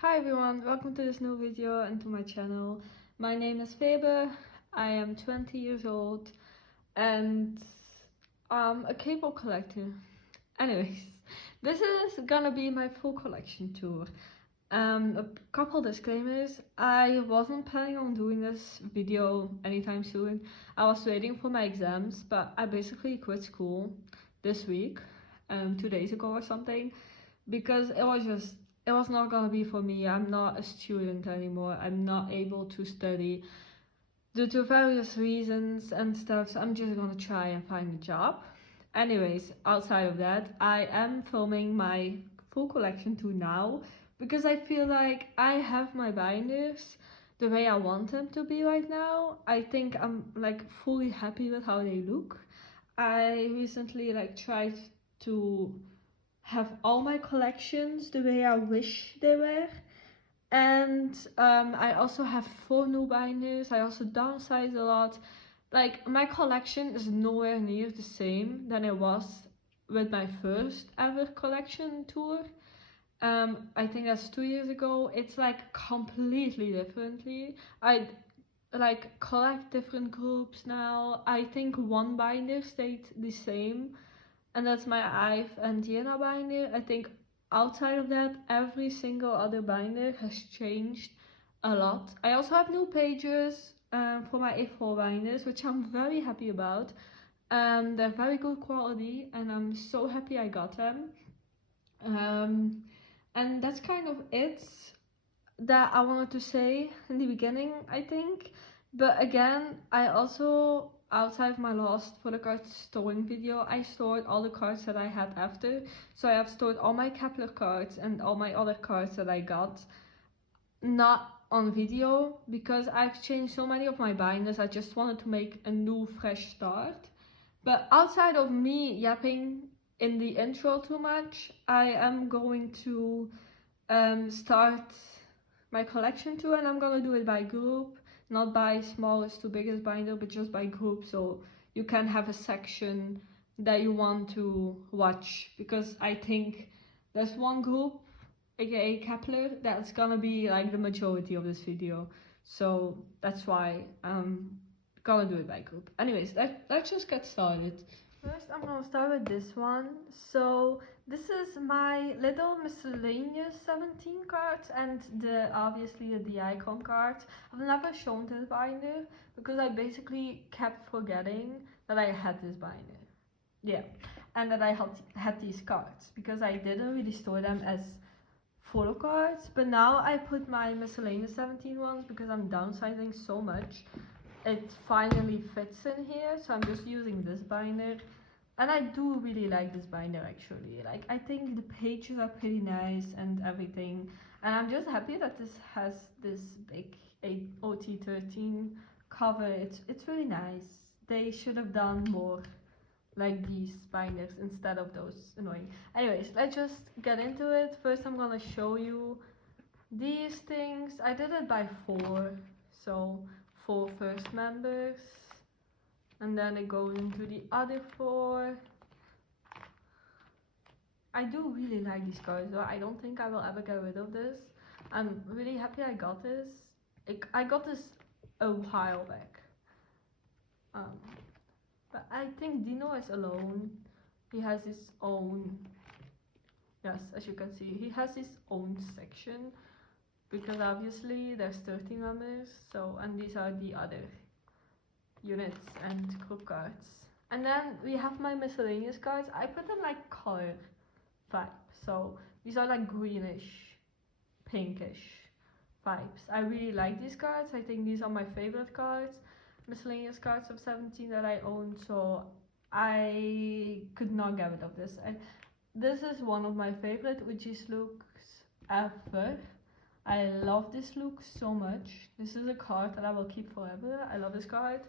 Hi everyone, welcome to this new video and to my channel. My name is Febe, I am 20 years old and I'm a K-pop collector. Anyways, this is gonna be my full collection tour. A couple disclaimers, I wasn't planning on doing this video anytime soon. I was waiting for my exams, but I basically quit school this week, 2 days ago or something, because it was not gonna be for me. I'm not a student anymore. I'm not able to study due to various reasons and stuff, so I'm just gonna try and find a job. Anyways, outside of that, I am filming my full collection too now because I feel like I have my binders the way I want them to be right now. I think I'm like fully happy with how they look. I recently tried to have all my collections the way I wish they were. And I also have 4 new binders. I also downsized a lot. Like, my collection is nowhere near the same than it was with my first ever collection tour. I think that's 2 years ago. It's like completely differently. I like collect different groups now. I think one binder stayed the same, and that's my Ive Yena binder. I think outside of that, every single other binder has changed a lot. I also have new pages for my A4 binders, which I'm very happy about. They're very good quality and I'm so happy I got them. And that's kind of it that I wanted to say in the beginning, I think. But again, I also, outside of my last photocard storing video, I stored all the cards that I had after. So I have stored all my Kep1er cards and all my other cards that I got, not on video, because I've changed so many of my binders. I just wanted to make a new fresh start. But outside of me yapping in the intro too much, I am going to start my collection too, and I'm gonna do it by group, not by smallest to biggest binder, but just by group, so you can have a section that you want to watch, because I think there's one group, aka Kep1er, that's gonna be like the majority of this video, so that's why I'm gonna do it by group. Anyways, let's just get started. First, I'm gonna start with this one. So this is my little miscellaneous 17 cards, and obviously the icon cards. I've never shown this binder because I basically kept forgetting that I had this binder. Yeah, and that I had these cards because I didn't really store them as photo cards. But now I put my miscellaneous 17 ones because I'm downsizing so much. It finally fits in here, so I'm just using this binder. And I do really like this binder actually. Like, I think the pages are pretty nice and everything. And I'm just happy that this has this big OT13 cover. It's really nice. They should have done more like these binders instead of those annoying. Anyways, let's just get into it. First I'm gonna show you these things. I did it by 4, so 4 first members, and then it goes into the other 4. I do really like these cards though. I don't think I will ever get rid of this. I'm really happy I got this. I got this a while back. But I think Dino is alone. He has his own, yes, as you can see, he has his own section, because obviously there's 13 members, so, and these are the other units and group cards. And then we have my miscellaneous cards. I put them like color vibe, so these are like greenish, pinkish vibes. I really like these cards. I think these are my favorite cards, miscellaneous cards of 17 that I own, so I could not get rid of this. And this is one of my favorite Unis looks ever. I love this look so much. This is a card that I will keep forever. I love this card.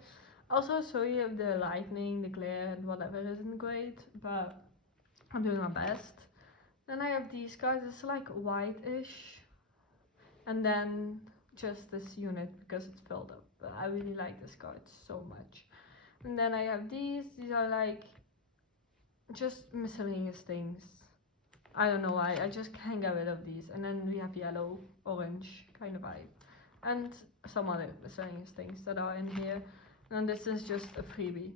Also, sorry if the lightning, the glare, and whatever isn't great, but I'm doing my best. Then I have these cards. It's like white-ish, and then just this unit because it's filled up. But I really like this card so much. And then I have these. These are like just miscellaneous things. I don't know why, I just can't get rid of these. And then we have yellow, orange kind of vibe. And some other miscellaneous things that are in here. And this is just a freebie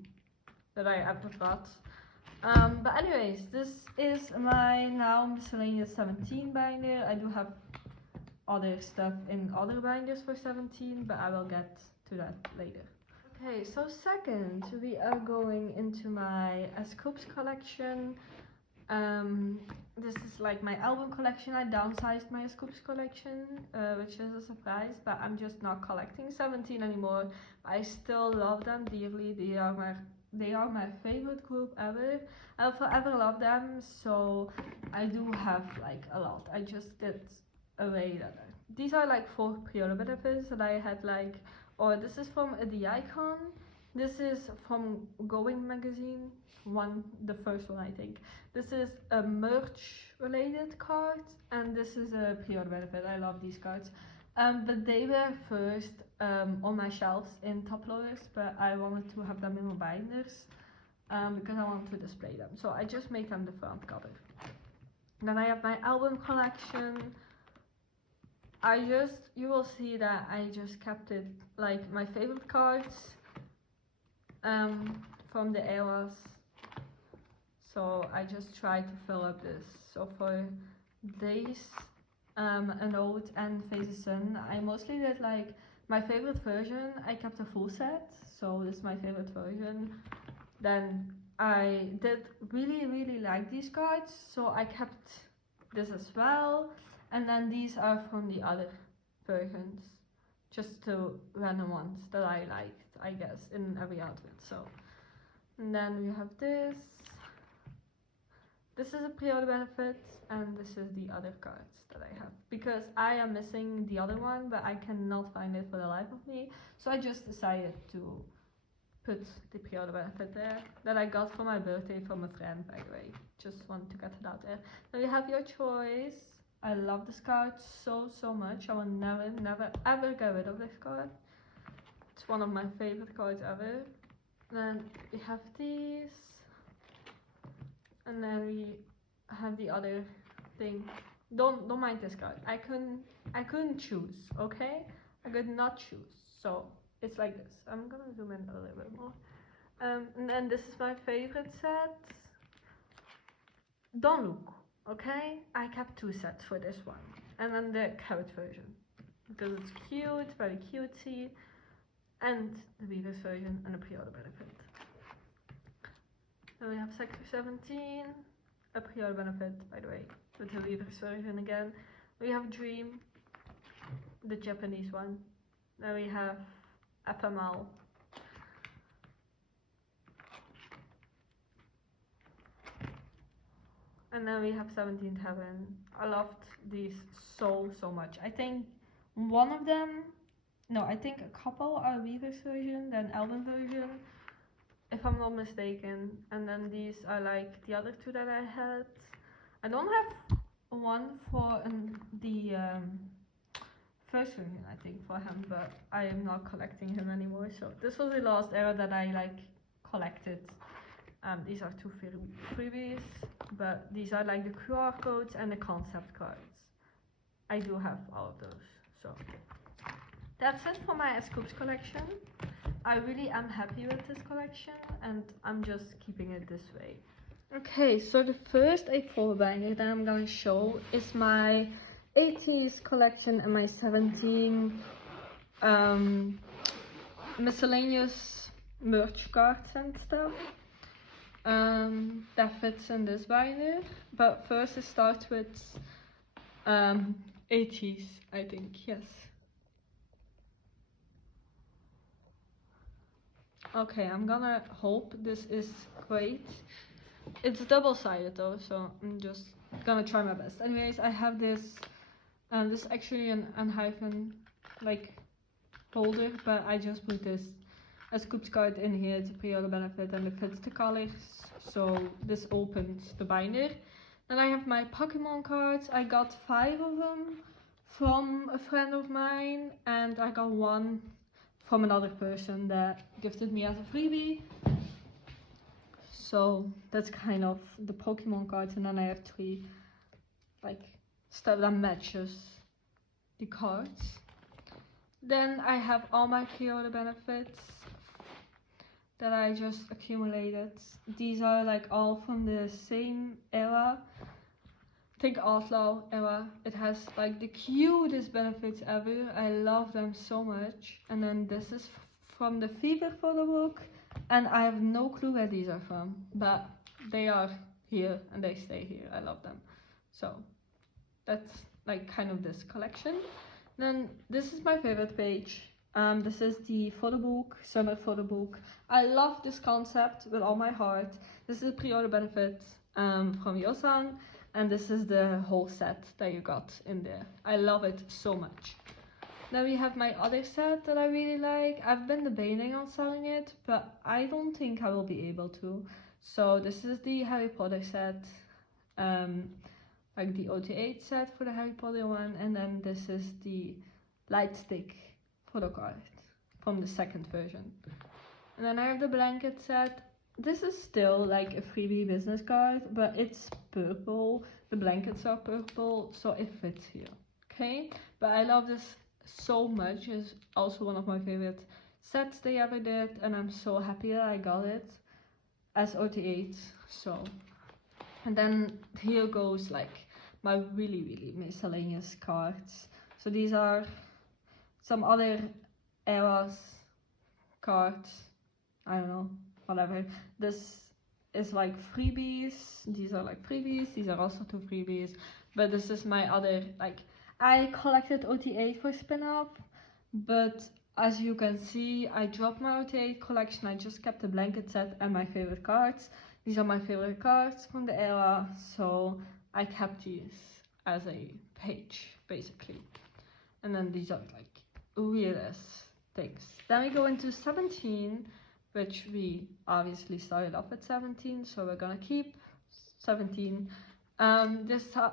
that I ever got. But anyways, this is my now miscellaneous 17 binder. I do have other stuff in other binders for 17, but I will get to that later. Okay, so second, we are going into my A.C.E collection. This is like my album collection. I downsized my A.C.E collection, which is a surprise, but I'm just not collecting 17 anymore. I still love them dearly. They are my favorite group ever. I'll forever love them, so I do have like a lot. I just did away that. These are like 4 pre-order benefits that I had like, or this is from the Icon. This is from Going magazine. The first one I think. This is a merch related card, and this is a pre-order benefit. I love these cards. But they were first on my shelves in top loaders, but I wanted to have them in my binders because I wanted to display them. So I just made them the front cover. Then I have my album collection. You will see that I just kept it like my favorite cards from the eras. So I just tried to fill up this. So for these, a note and Faces Sun, I mostly did like my favorite version. I kept a full set, so this is my favorite version. Then I did really like these cards, so I kept this as well. And then these are from the other versions, just two random ones that I liked, I guess, in every outfit. So, and then we have this. This is a pre-order benefit, and this is the other cards that I have, because I am missing the other one, but I cannot find it for the life of me. So I just decided to put the pre-order benefit there, that I got for my birthday from a friend, by the way. Just want to get it out there. Then you have your choice. I love this card so much. I will never ever get rid of this card. It's one of my favorite cards ever. Then we have these, and then we have the other thing. Don't mind this card. I couldn't choose. Okay, I could not choose. So it's like this. I'm gonna zoom in a little bit more. And then this is my favorite set. Don't look. Okay, I kept 2 sets for this one, and then the carrot version because it's cute, very cutesy, and the Weavers version and a pre-order benefit. Then we have Sector 17, a pre-order benefit, by the way, with the Weavers version again. We have Dream, the Japanese one. Then we have FML. And then we have 17th Heaven. I loved these so much. I think one of them, no, I think a couple are Weavers version, then album version, if I'm not mistaken. And then these are like the other 2 that I had. I don't have one for the first version, I think, for him, but I am not collecting him anymore. So this was the last era that I like collected. These are 2 freebies, but these are like the QR codes and the concept cards. I do have all of those. So that's it for my A.C.E collection. I really am happy with this collection, and I'm just keeping it this way. Okay, so the first A4 binder that I'm gonna show is my Ateez collection and my 17 miscellaneous merch cards and stuff. That fits in this binder, but first it starts with Ateez, I think, yes. Okay, I'm gonna hope this is great. It's double-sided though, so I'm just gonna try my best. Anyways, I have this, this is actually an unhyphen like holder, but I just put this A.C.E card in here. It's a pre-order benefit and it fits the colors, so this opens the binder. Then I have my Pokemon cards. I got 5 of them from a friend of mine, and I got 1 from another person that gifted me as a freebie. So that's kind of the Pokemon cards, and then I have 3 like stuff that matches the cards. Then I have all my pre-order benefits that I just accumulated. These are like all from the same era. Think Outlaw era. It has like the cutest benefits ever. I love them so much. And then this is from the Febe photo book, and I have no clue where these are from, but they are here and they stay here. I love them. So that's like kind of this collection. Then this is my favorite page. This is the photo book, summer photo book. I love this concept with all my heart. This is pre-order benefit from Jaejoong, and this is the whole set that you got in there. I love it so much. Then we have my other set that I really like. I've been debating on selling it, but I don't think I will be able to. So this is the Harry Potter set, like the OT8 set for the Harry Potter one, and then this is the Lightstick Photocard from the second version. And then I have the blanket set. This is still like a freebie business card, but it's purple. The blankets are purple, so it fits here. Okay, but I love this so much. It's also one of my favorite sets they ever did, and I'm so happy that I got it as OT8. So, and then here goes like my really miscellaneous cards. So these are some other eras cards. I don't know, whatever. This is like freebies. These are like freebies. These are also 2 freebies. But this is my other, like, I collected OT8 for spin-off, but as you can see, I dropped my OT8 collection. I just kept the blanket set and my favorite cards. These are my favorite cards from the era, so I kept these as a page, basically. And then these are like weirdest things. Then we go into 17, which we obviously started off at 17, so we're gonna keep 17.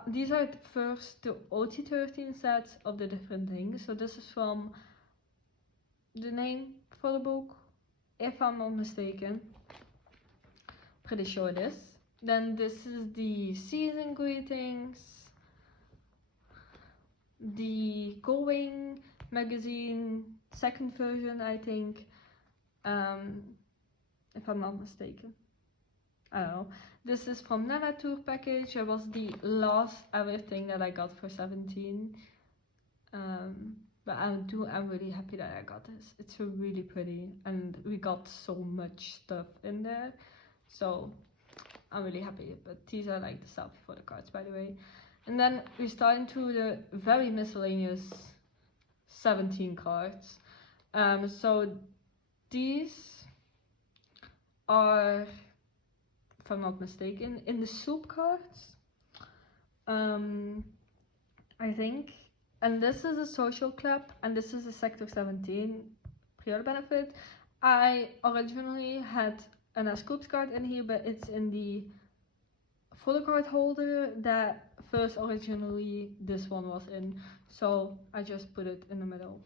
These are the first 2 OT13 sets of the different things. So this is from the name for the book, if I'm not mistaken. Pretty sure it is. Then this is the season greetings, the Going magazine second version, I think, if I'm not mistaken. I don't know. This is from Nana Tour package. It was the last ever thing that I got for 17. But I'm really happy that I got this. It's really pretty, and we got so much stuff in there. So I'm really happy. But these are like the selfie photo cards, by the way. And then we start into the very miscellaneous 17 cards. So these are, if I'm not mistaken, in the soup cards, I think. And this is a social club, and this is a Sector 17 pre-order benefit. I originally had an Scoops card in here, but it's in the photo card holder that first originally this one was in, so I just put it in the middle.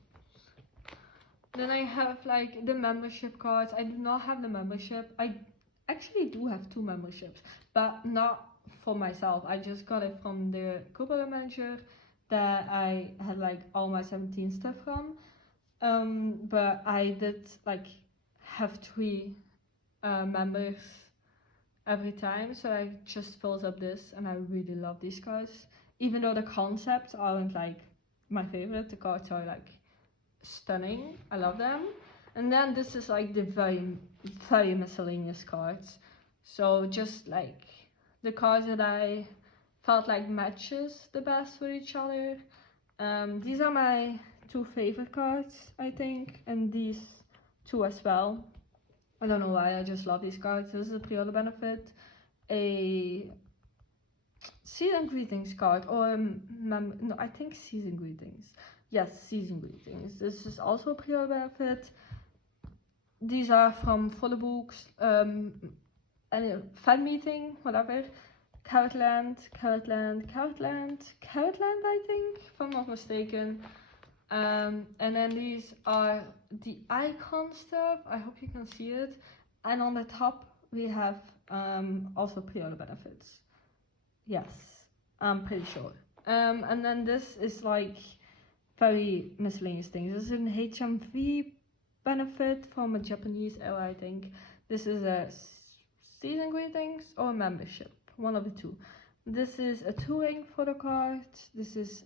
Then I have like the membership cards. I do not have the membership. I actually do have 2 memberships, but not for myself. I just got it from the Kpop manager that I had like all my 17 stuff from. But I did like have 3 members every time, so I just filled up this, and I really love these cards. Even though the concepts aren't like my favorite, the cards are like stunning. I love them. And then this is like the very miscellaneous cards. So just like the cards that I felt like matches the best with each other. These are my 2 favorite cards, I think, and these 2 as well. I don't know why, I just love these cards. This is a pre-order benefit, a season greetings card, or no, I think season greetings. Yes, season greetings. This is also a pre-order benefit. These are from photo books, and fan meeting, whatever. Carrotland, I think, if I'm not mistaken. And then these are the icon stuff. I hope you can see it. And on the top we have also pre-order benefits. Yes. I'm pretty sure. And then this is like very miscellaneous things. This is an HMV benefit from a Japanese era, I think. This is a season greetings or a membership, one of the two. This is a touring photocard. This is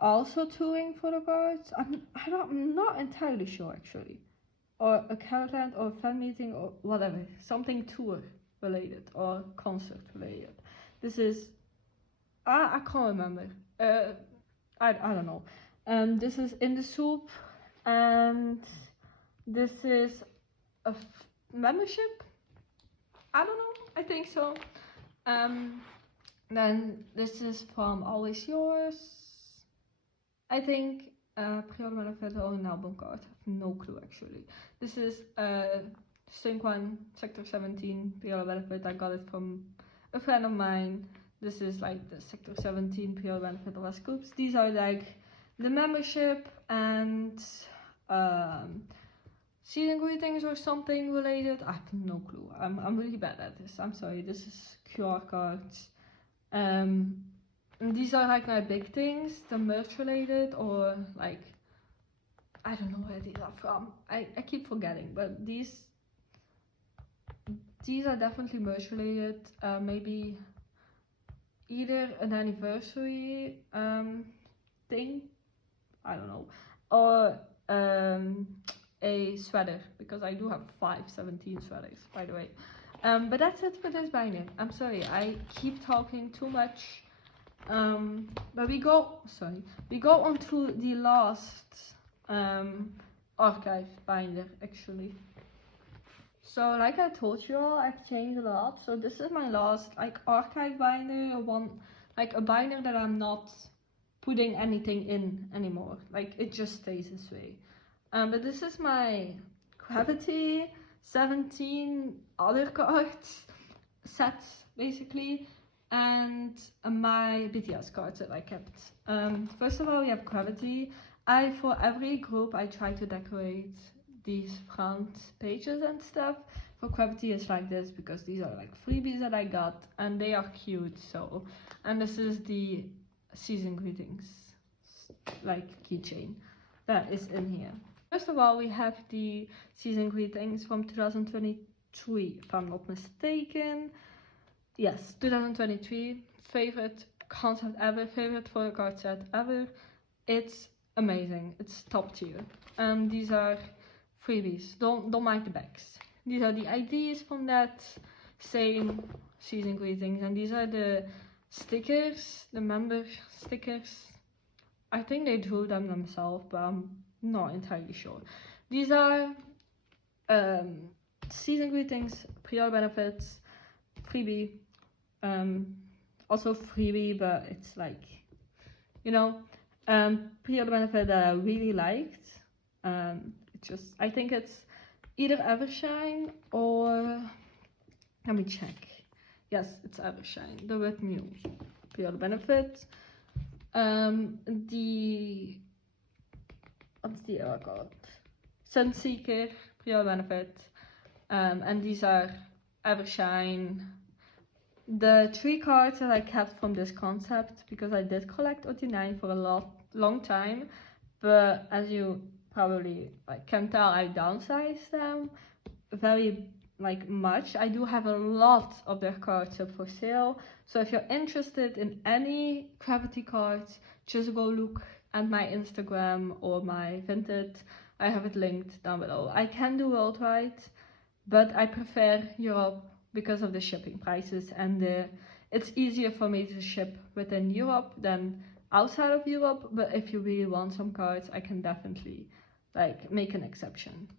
also touring photocards. I'm not entirely sure actually. Or a Caroline or a fan meeting or whatever. Something tour related or concert related. This is I can't remember. I don't know. This is In the Soup, and this is a membership. I don't know. I think so. Then this is from Always Yours. I think pre-order benefit or an album card. I have no clue actually. This is Stayc Sector 17 pre-order benefit. I got it from a friend of mine. This is like the Sector 17 pre-order benefit of our scoops. These are like the membership and season greetings or something related. I have no clue. I'm really bad at this. I'm sorry. This is QR cards. And these are like my big things, the merch related or like I don't know where these are from. I keep forgetting, but these are definitely merch related. Maybe either an anniversary thing, I don't know, or a sweater, because I do have 5 17 sweaters, by the way. But that's it for this binder. I'm sorry, I keep talking too much. But we go on to the last archive binder actually. So like I told you all, I've changed a lot. So this is my last like archive binder, a binder that I'm not putting anything in anymore. Like it just stays this way. But this is my Cravity 17 other cards sets basically, and my BTS cards that I kept. First of all, we have Cravity. For every group I try to decorate these front pages and stuff. For Cravity it's like this because these are like freebies that I got and they are cute. So, and this is the season greetings like keychain that is in here. First of all, we have the season greetings from 2023, if I'm not mistaken. Yes, 2023. Favorite concept ever, favorite photo card set ever. It's amazing. It's top tier. These are freebies. Don't mind the bags. These are the IDs from that same season greetings, and these are the stickers, the member stickers. I think they drew them themselves, but I'm not entirely sure. These are season greetings, pre-order benefits, freebie. Also freebie, but it's like, you know, pre-order benefit that I really liked. It's just, I think it's either Evershine or, let me check. Yes, it's Evershine, the with new pre-order benefit. What's the era called? Sunseeker pre-order benefit. And these are Evershine. The 3 cards that I kept from this concept, because I did collect OT9 for a long time, but as you probably can tell, I downsized them very much. I do have a lot of their cards up for sale, so if you're interested in any Cravity cards, just go look at my Instagram or my Vinted. I have it linked down below. I can do worldwide, but I prefer Europe because of the shipping prices, and it's easier for me to ship within Europe than outside of Europe. But if you really want some cards, I can definitely make an exception.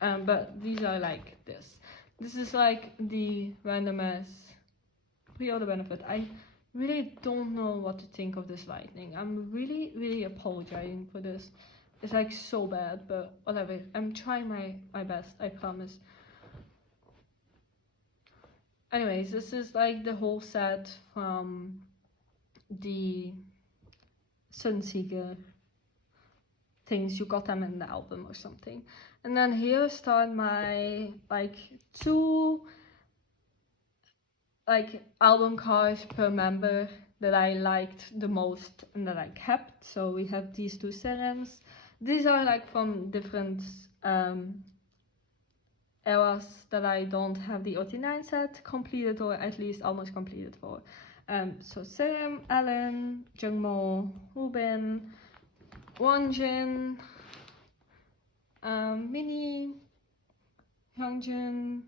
But these are like this. This is like the randomness pre-order benefit. I really don't know what to think of this lightning. I'm really apologizing for this. It's like so bad, but whatever. I'm trying my best, I promise. Anyways, this is like the whole set from the Sunseeker things. You got them in the album or something. And then here start my 2 like album cards per member that I liked the most and that I kept. So we have these two serums. These are like from different eras that I don't have the OT9 set completed, or at least almost completed for. So Serum, Ellen, Jungmo, Rubin, Wonjin, Minnie, Hyungjin,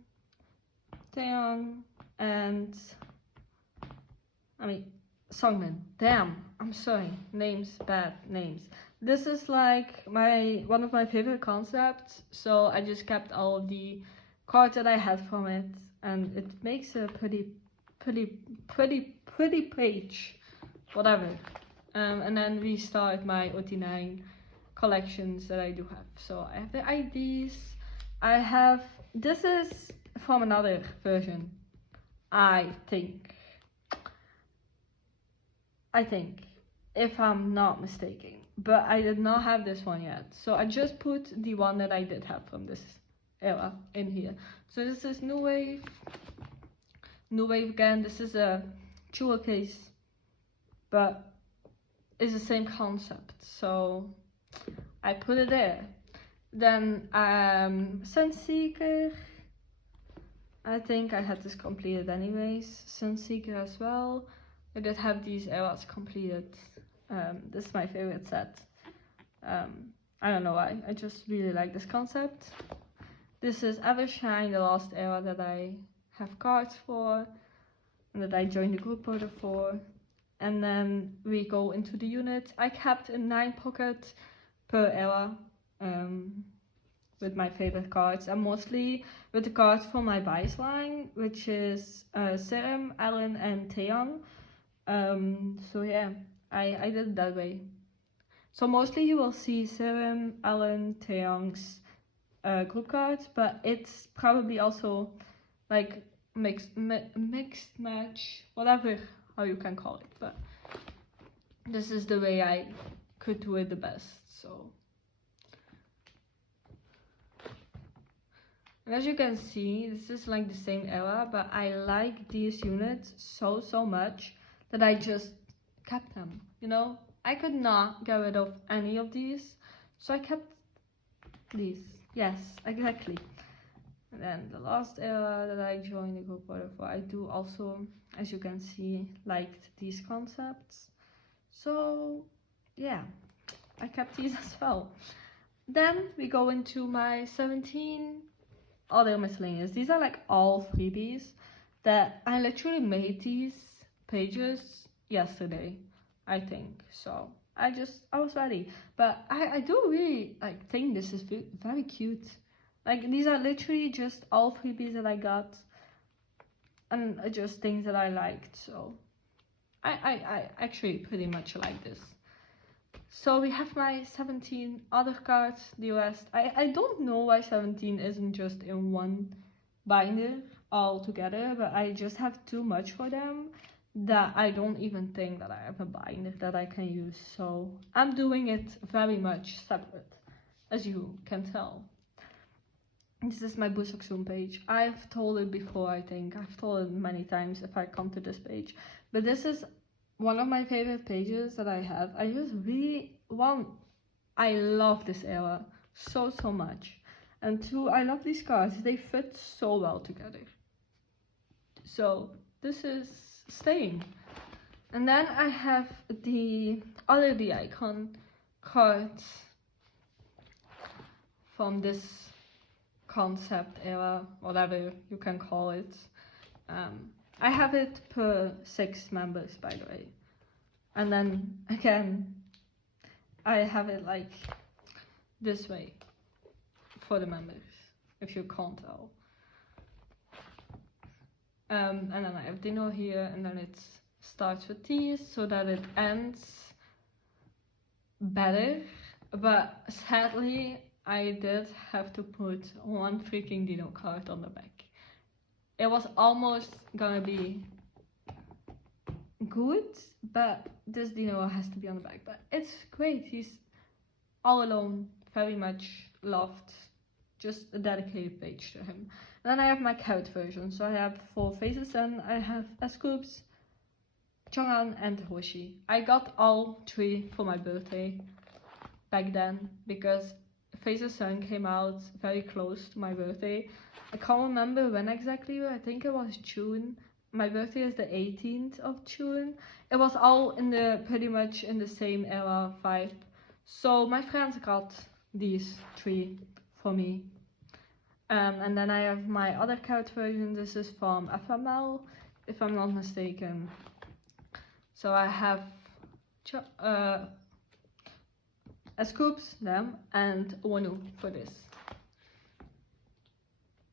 Taeyong, and Songmin. Damn, I'm sorry. Names, bad names. This is like one of my favorite concepts, so I just kept all of the cards that I had from it, and it makes a pretty page, whatever. And then we start my OT9 collections that I do have. So I have the IDs. This is from another version, I think, if I'm not mistaken, but I did not have this one yet. So I just put the one that I did have from this era in here. So this is New Wave again. This is a jewel case, but it's the same concept, so I put it there. Then Sunseeker, I think I had this completed anyways. Sunseeker as well. I did have these eras completed. This is my favorite set. I don't know why, I just really like this concept. This is Evershine, the last era that I have cards for, and that I joined the group order for. And then we go into the unit. I kept a 9 pocket per era with my favorite cards, and mostly with the cards from my buys line, which is Serum, Ellen, and Taeyong. So yeah, I did it that way. So mostly you will see Serum, Ellen, Taeyong's group cards, but it's probably also like mixed match, whatever how you can call it, but this is the way I could do it the best. So, and as you can see, this is like the same era, but I like these units so much that I just kept them, you know. I could not get rid of any of these, so I kept these. Yes, exactly. And then the last era that I joined the group order for, I do also, as you can see, liked these concepts. So yeah, I kept these as well. Then we go into my 17 other miscellaneous. These are like all freebies that I literally made these pages yesterday, I think. So I was ready, but I do really like think this is very cute. Like, these are literally just all freebies that I got, and just things that I liked. So I actually pretty much like this. So we have my 17 other cards, the rest. I don't know why 17 isn't just in one binder all together, but I just have too much for them that I don't even think that I have a binder that I can use. So I'm doing it very much separate, as you can tell. This is my Boosoksoon page. I've told it before, I think. I've told it many times if I come to this page. But this is one of my favorite pages that I have. I just really I love this era so much. And 2, I love these cards. They fit so well together. So this is staying. And then I have the other icon cards from this concept era, whatever you can call it. I have it per 6 members, by the way. And then again, I have it like this way for the members, if you can't tell. And then I have Dino here, and then it starts with these so that it ends better. But sadly, I did have to put one freaking Dino card on the back. It was almost gonna be good, but this Dino has to be on the back. But it's great. He's all alone, very much loved, just a dedicated page to him. Then I have my carrot version. So I have for Faces-san, I have S.Coups, Jonghan and Hoshi. I got all 3 for my birthday back then because Faces-san came out very close to my birthday. I can't remember when exactly, I think it was June. My birthday is the 18th of June. It was all in the pretty much in the same era vibe. So my friends got these 3 for me. And then I have my other carrot version. This is from FML, if I'm not mistaken. So I have S.Coups, them, and Wonu for this.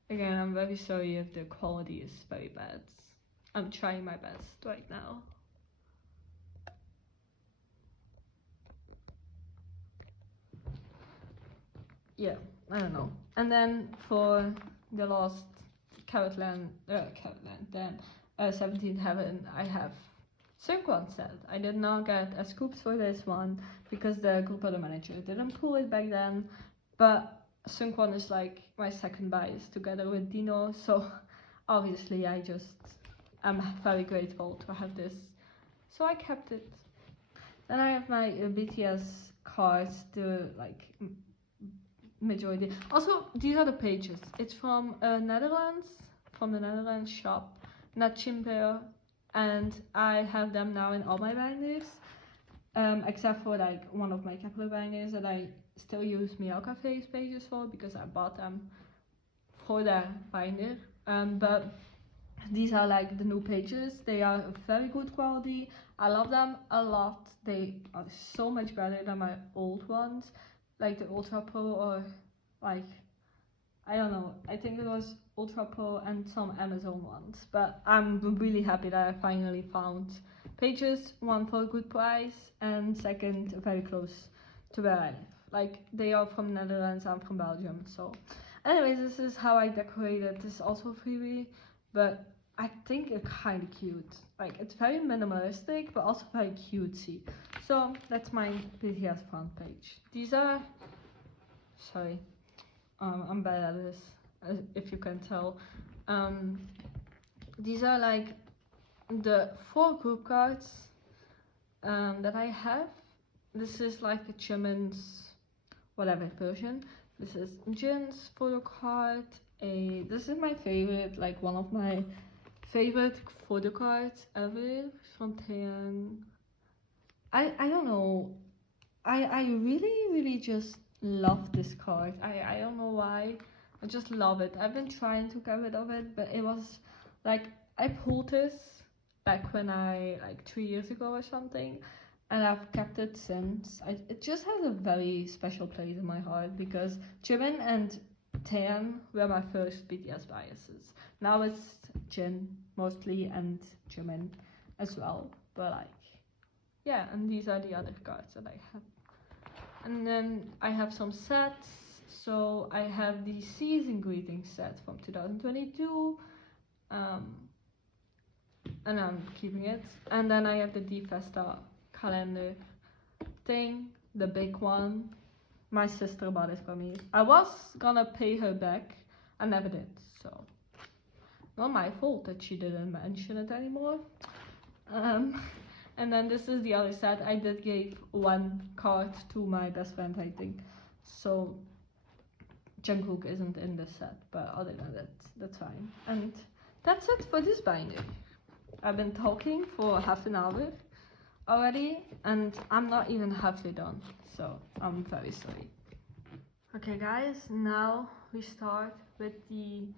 Again, I'm very sorry if the quality is very bad. I'm trying my best right now. Yeah, I don't know. And then for the last Kpop 17 Heaven, I have Seungkwan set. I did not get a scoops for this one because the group other manager didn't pull it back then, but Seungkwan is like my second bias together with Dino, so obviously I'm very grateful to have this, so I kept it. Then I have my BTS cards, the like majority. Also, these are the pages. It's from Netherlands, from the Netherlands shop, not Kpop1er, and I have them now in all my binders, except for like one of my Kep1er binders that I still use Meovv face pages for because I bought them for their binder. But these are like the new pages. They are very good quality. I love them a lot. They are so much better than my old ones, like the Ultra Pro, or like, I don't know, I think it was Ultra Pro and some Amazon ones. But I'm really happy that I finally found pages, one for a good price, and second very close to where I live. Like, they are from Netherlands, I'm from Belgium. So anyways, this is how I decorated. This is also freebie, but I think it's kind of cute. Like, it's very minimalistic, but also very cutesy. So that's my BTS front page. These are, sorry, I'm bad at this, if you can tell. These are like the 4 group cards that I have. This is like the Jimin's whatever version. This is Jin's photo card. This is my favorite, like one of my favorite photo cards ever from Taeyeon. I don't know. I really just love this card. I don't know why. I just love it. I've been trying to get rid of it, but it was like I pulled this back when like 3 years ago or something, and I've kept it since. It just has a very special place in my heart because Jimin and Taeyeon were my first BTS biases. Now it's Jin mostly and Jimin as well, but like, yeah, and these are the other cards that I have. And then I have some sets. So I have the season greetings set from 2022, and I'm keeping it. And then I have the D Festa calendar thing, the big one. My sister bought it for me. I was gonna pay her back, I never did, so not my fault that she didn't mention it anymore. And then this is the other set. I did give 1 card to my best friend, I think, so Jungkook isn't in this set, but other than that, that's fine. And that's it for this binder. I've been talking for half an hour already, and I'm not even halfway done, so I'm very sorry. Okay guys, now we start with the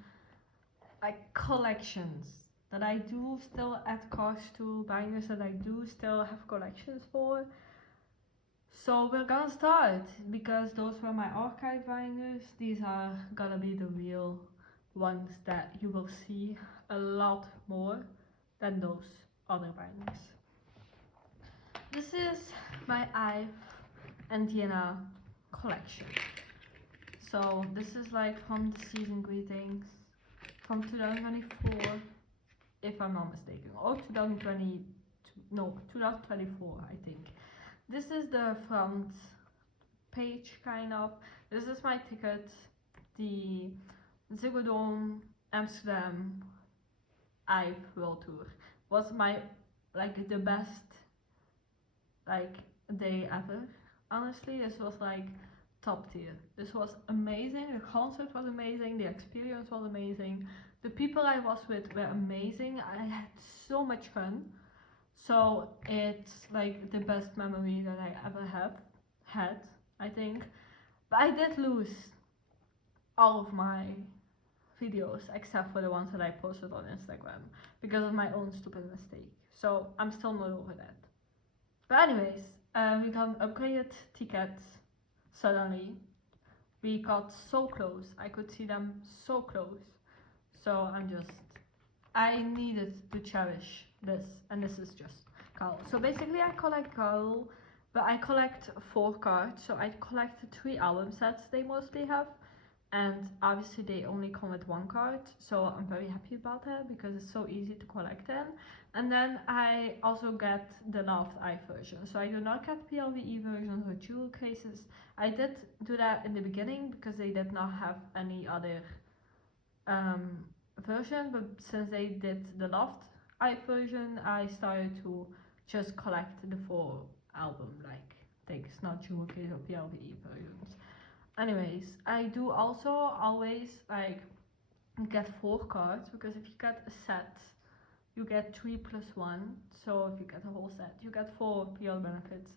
like collections that I do still add cards to, binders that I do still have collections for. So we're gonna start, because those were my archive binders. These are gonna be the real ones that you will see a lot more than those other binders. This is my Ive Yena collection. So this is like from the season greetings from 2024, if I'm not mistaken, or 2020, no, 2024 I think. This is the front page, kind of. This is my ticket the Jaejoong Amsterdam Ive World Tour. Was my like the best like day ever. Honestly, this was like top tier. This was amazing. The concert was amazing. The experience was amazing. The people I was with were amazing. I had so much fun. So it's like the best memory that I ever had, I think. But I did lose all of my videos except for the ones that I posted on Instagram because of my own stupid mistake. So I'm still not over that. But anyways, we got upgraded tickets suddenly. We got so close. I could see them so close. So I needed to cherish this, and this is just Gal. So basically I collect Gal, but I collect 4 cards. So I collect 3 album sets they mostly have, and obviously they only come with 1 card. So I'm very happy about that because it's so easy to collect them. And then I also get the Loved Ive version. So I do not get PLVE versions or jewel cases. I did do that in the beginning because they did not have any other version, but since they did the Loved Ive version, I started to just collect the 4 album like things, not jewel case or PLVE versions. Anyways, I do also always like get 4 cards because if you get a set, you get 3 plus 1. So if you get a whole set, you get 4 PL benefits.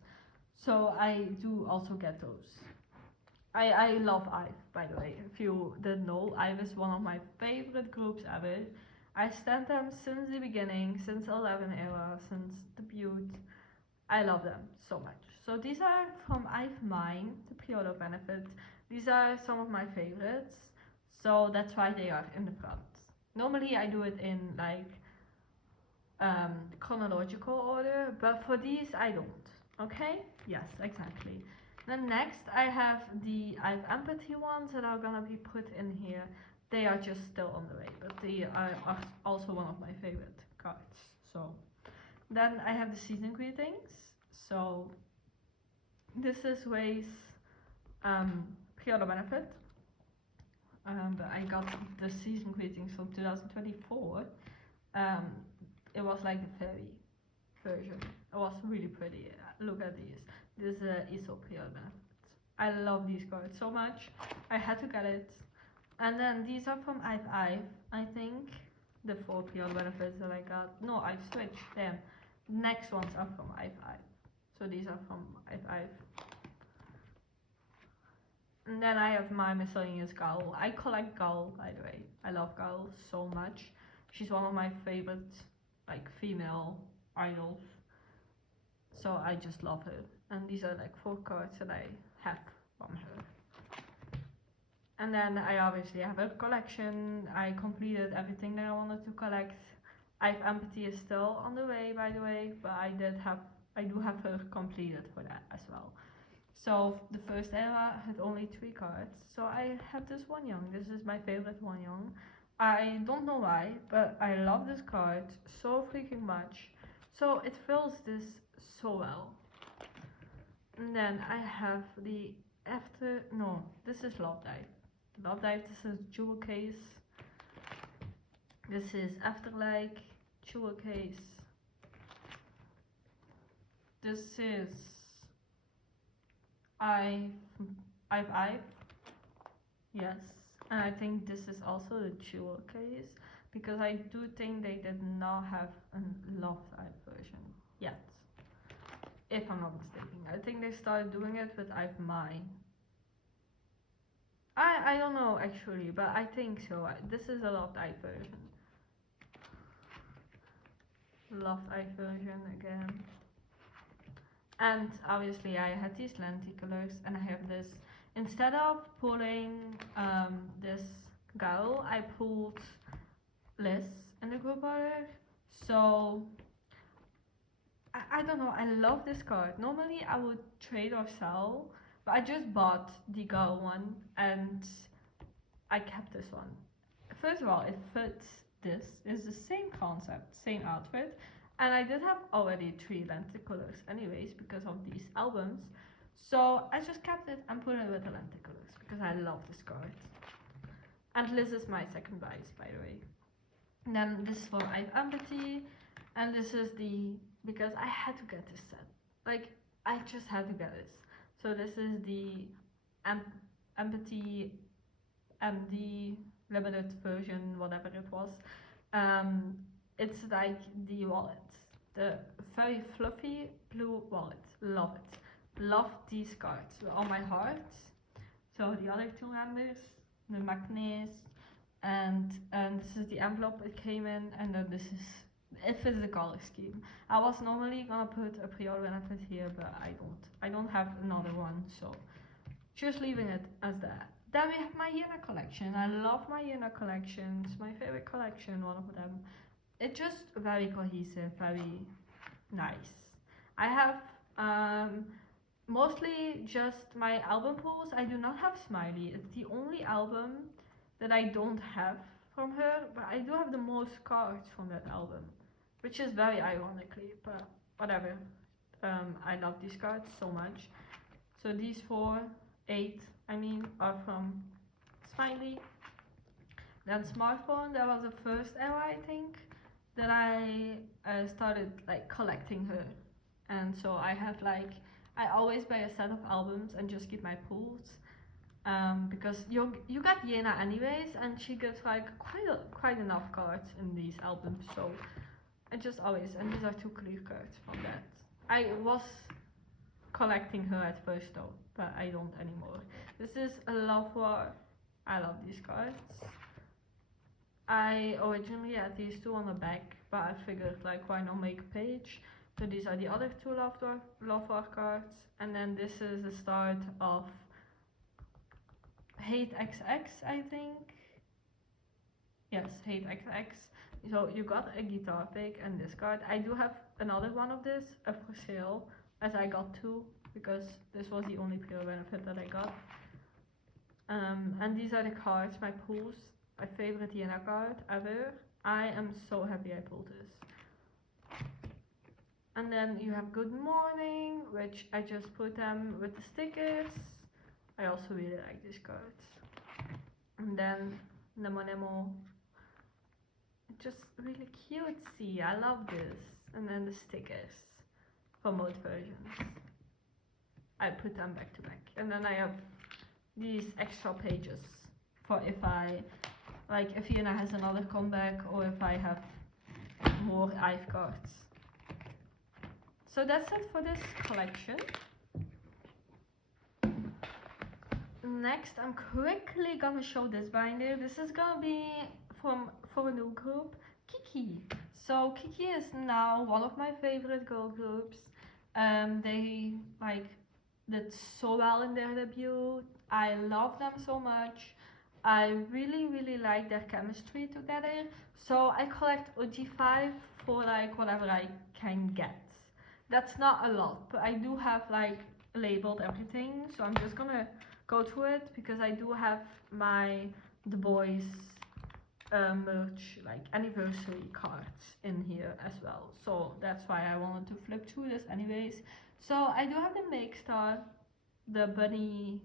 So I do also get those. I love Ive, by the way. If you didn't know, Ive is one of my favorite groups ever. I stand them since the beginning, since 11 era, since debut. I love them so much. So these are from Ive Mine, the pre-order benefits. These are some of my favorites. So that's why they are in the front. Normally I do it in like chronological order, but for these I don't. Okay? Yes, exactly. Then next I have the Ive Empathy ones that are gonna be put in here. They are just still on the way, but they are also one of my favorite cards. So then I have the season greetings. So this is Way's pre-order benefit. But I got the season greetings from 2024. It was like the fairy version. It was really pretty. Look at these. This is ESO pre-order benefit. I love these cards so much. I had to get it. And then these are from Ive, I think. The 4 pre-order benefits that I got. No, I've switched. Damn. Next ones are from Ive. So these are from Ive. And then I have my miscellaneous Gal. I collect Gal, by the way. I love Gal so much. She's one of my favorite like female idols. So I just love her. And these are like 4 cards that I have from her. And then I obviously have a collection. I completed everything that I wanted to collect. Ive Empathy is still on the way, by the way, but I do have her completed for that as well. So the first era had only 3 cards. So I have this Wonyoung. This is my favorite Wonyoung. I don't know why, but I love this card so freaking much. So it fills this so well. And then I have the this is Loved Ive. Loved Ive, this is jewel case. This is Afterlike, jewel case. This is Ive, yes, and I think this is also the jewel case because I do think they did not have a Loved Ive version yet, if I'm not mistaken. I think they started doing it with Ive Mine. I don't know actually, but I think so. This is a Loved Ive version. Loved Ive version again. And obviously I had these lenticulars and I have this. Instead of pulling this Gal, I pulled Liz in the group order. So I don't know, I love this card. Normally I would trade or sell, but I just bought the Gal one and I kept this one. First of all, it fits this. It's the same concept, same outfit. And I did have already 3 lenticulars anyways because of these albums. So I just kept it and put it with the lenticulars because I love this card. And this is my second bias, by the way. And then this is for Ive Empathy, and this is because I had to get this set. Like, I just had to get this. So this is the Empathy MD limited version, whatever it was. It's like the wallet, the very fluffy blue wallet. Love it. Love these cards with all my heart. So the other two members, the Madein, and this is the envelope it came in, and then this is, it fits the color scheme. I was normally gonna put a pre-order benefit here, but I don't have another one, so just leaving it as that. Then we have my Yena collection. I love my Yena collection. It's my favorite collection, one of them. It's just very cohesive, very nice. I have mostly just my album pulls. I do not have Smiley. It's the only album that I don't have from her, but I do have the most cards from that album, which is very ironically, but whatever. I love these cards so much. So these 8 are from Smiley. Then Smartphone, that was the first era, I think, that I started like collecting her. And so I have like, I always buy a set of albums and just keep my pulls. Because you got Yena anyways, and she gets like quite enough cards in these albums, so I just always, and these are 2 clear cards from that. I was collecting her at first though, but I don't anymore. This is a Love War. I love these cards. I originally had these 2 on the back, but I figured like why not make a page. So these are the other 2 Love War cards, and then this is the start of Hate XX, I think. Yes, Hate XX. So you got a guitar pick and this card. I do have another one of this up for sale, as I got 2, because this was the only pre-order benefit that I got. And these are the cards, my pulls. My favorite Yena card ever. I am so happy I pulled this. And then you have Good Morning, which I just put them with the stickers. I also really like these cards. And then Nemo, just really cutesy. I love this. And then the stickers for both versions. I put them back to back. And then I have these extra pages for if I, like if Yena has another comeback, or if I have more Ive cards. So that's it for this collection. Next, I'm quickly gonna show this binder. This is gonna be for a new group, KiiiKiii. So KiiiKiii is now one of my favorite girl groups. They like did so well in their debut. I love them so much. I really like their chemistry together. So I collect OG5 for like whatever I can get. That's not a lot, but I do have like labeled everything. So I'm just gonna go through it, because I do have my The Boyz merch, like anniversary cards in here as well. So that's why I wanted to flip through this anyways. So I do have the Madein, the bunny,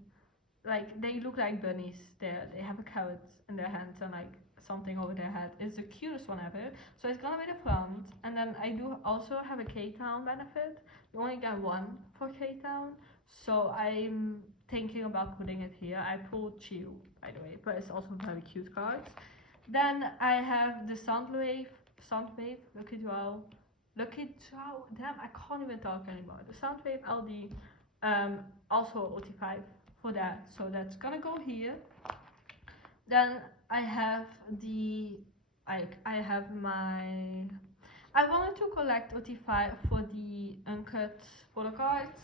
like they look like bunnies there. They have a carrot in their hands and like something over their head. It's the cutest one ever. So it's gonna be the front. And then I do also have a K-Town benefit. You only get 1 for K-Town. So I'm thinking about putting it here. I pulled Chiu, by the way, but it's also very cute cards. Then I have the Soundwave, Lucky Draw, damn, I can't even talk anymore. The Soundwave LD, also OT5 for that, so that's gonna go here. Then I have I wanted to collect OT5 for the uncut photocards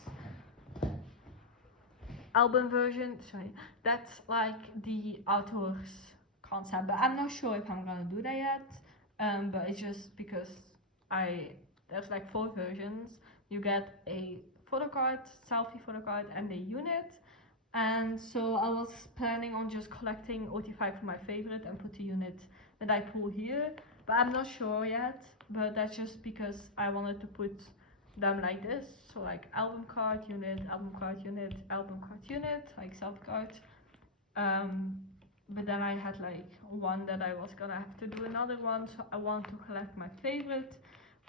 album version. Sorry, that's like the author's concept, but I'm not sure if I'm gonna do that yet. But it's just because there's like 4 versions. You get a photocard, selfie photocard, and a unit. And so I was planning on just collecting OT5 for my favorite and put the unit that I pull here, but I'm not sure yet. But that's just because I wanted to put them like this, so like album card, unit, album card, unit, album card, unit, like self card. but then I had like one that I was gonna have to do another one, so I want to collect my favorite,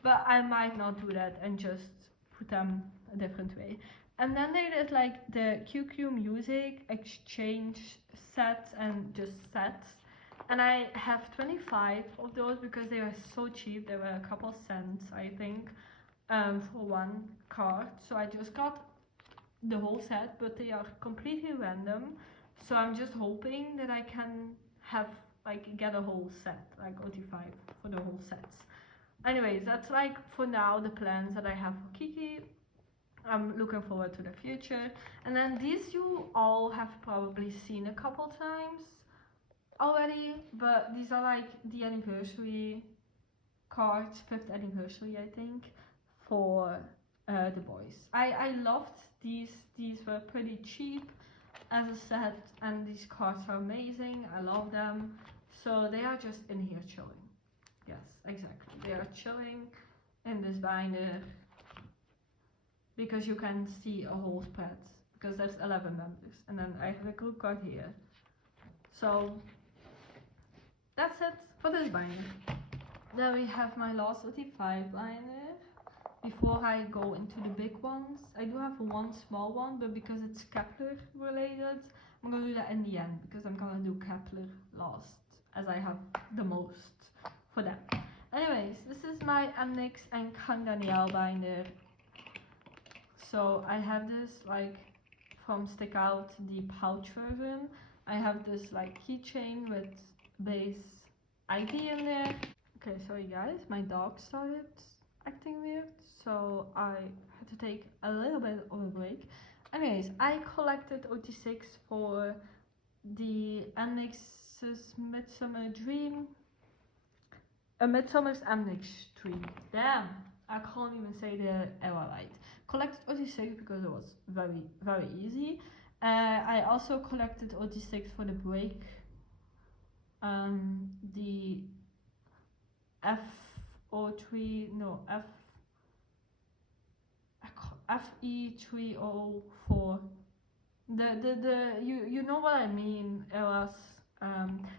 but I might not do that and just put them a different way. And then there is like the QQ Music exchange sets and just sets, and I have 25 of those because they were so cheap. They were a couple cents, I think, for one card. So I just got the whole set, but they are completely random, so I'm just hoping that I can have like get a whole set, like OT5 for the whole sets. Anyways, that's like for now the plans that I have for KiiiKiii. I'm looking forward to the future. And then these you all have probably seen a couple times already, but these are like the anniversary cards, 5th anniversary I think, for The Boyz. I loved these were pretty cheap as a set, and these cards are amazing. I love them. So they are just in here chilling. Yes, exactly, they are chilling in this binder because you can see a whole spread because there's 11 members, and then I have a group card here. So that's it for this binder. Then we have my last OT5 binder. Before I go into the big ones, I do have one small one, but because it's Kep1er related, I'm gonna do that in the end because I'm gonna do Kep1er last, as I have the most for them. Anyways, this is my Nmixx and Kang binder. So I have this like from Stick Out, the pouch version. I have this like keychain with base ID in there. Okay, sorry guys, my dog started acting weird, so I had to take a little bit of a break. Anyways, I collected OT6 for the Nmixx's Midsummer Dream. A Midsummer's Nmixx Dream. Damn, I can't even say the era right. Collected OT6 because it was very easy. I also collected OT6 for the break. The FE304. You know what I mean. It was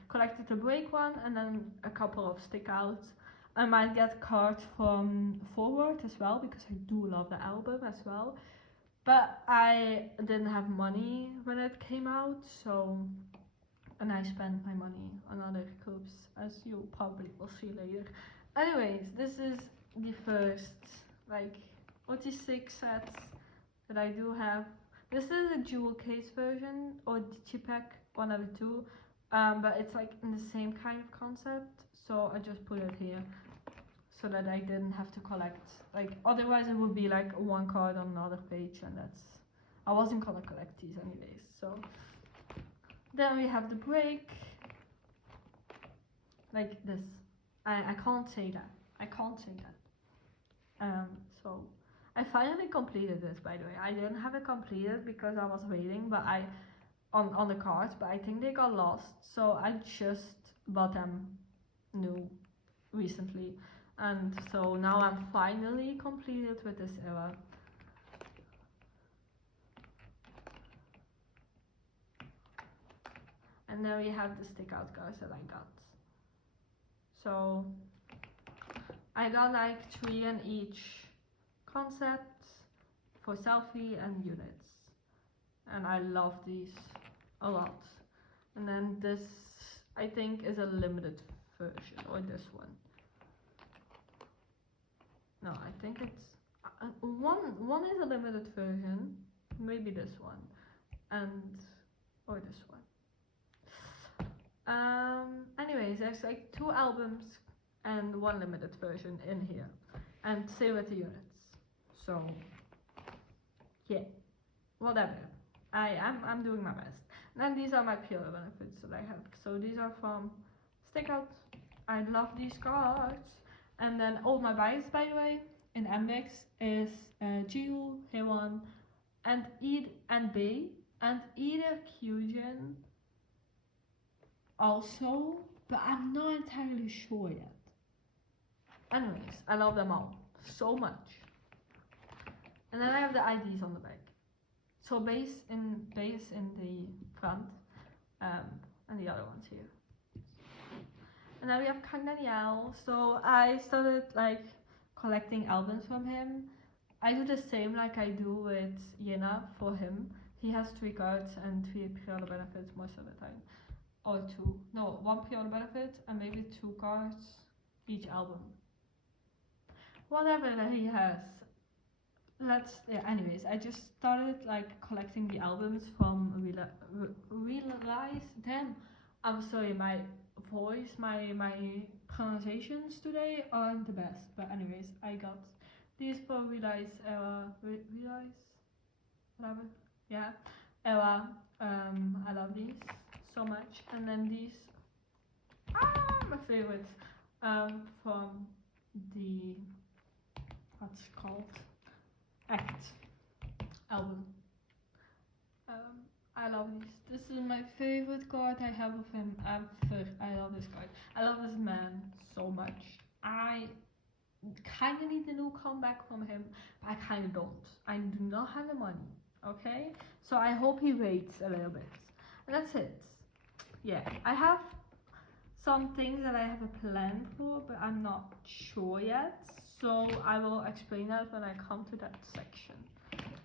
collected the break one and then a couple of stick outs. I might get cards from Forward as well because I do love the album as well. But I didn't have money when it came out, so, and I spent my money on other groups, as you probably will see later. Anyways, this is the first like OT6 sets that I do have. This is a jewel case version or Digipack, one of the two, but it's like in the same kind of concept, so I just put it here so that I didn't have to collect, like otherwise it would be like one card on another page, and I wasn't gonna collect these anyways. So then we have the break, like this. I can't say that. I can't say that. So I finally completed this, by the way. I didn't have it completed because I was waiting, but on the cards, but I think they got lost, so I just bought them new recently, and so now I'm finally completed with this era. And then we have the stick out cards that I got. So I got like 3 in each concept for selfie and units, and I love these a lot. And then this I think is a limited version, or this one. No, I think it's one is a limited version, maybe this one, and or this one. Anyways, there's like 2 albums and 1 limited version in here, and same with the units. So yeah, whatever. I'm doing my best. And then these are my PR benefits that I have. So these are from Stick Out. I love these cards. And then all my buys, by the way, in Nmixx is Jaejoong, Haewon, and B, and either Kyujin also, but I'm not entirely sure yet. Anyways, I love them all so much. And then I have the IDs on the back. So base in the front, and the other one's here. And then we have Kang. So I started like collecting albums from him. I do the same like I do with Yena for him. He has 3 cards and 3 pre-order benefits most of the time. Or 2. No, 1 pre-order benefit and maybe 2 cards each album. Whatever that he has. Anyways, I just started like collecting the albums from Realize. Damn, I'm sorry, my voice, my pronunciations today aren't the best. But anyways, I got these from Realize, whatever, yeah, Era. I love these so much. And then these, my favorite, from the, what's it called? Act album. I love these. This is my favorite card I have of him ever. I love this card. I love this man so much. I kind of need a new comeback from him, but I kind of don't. I do not have the money, okay? So I hope he waits a little bit. And that's it. Yeah, I have some things that I have a plan for, but I'm not sure yet. So I will explain that when I come to that section.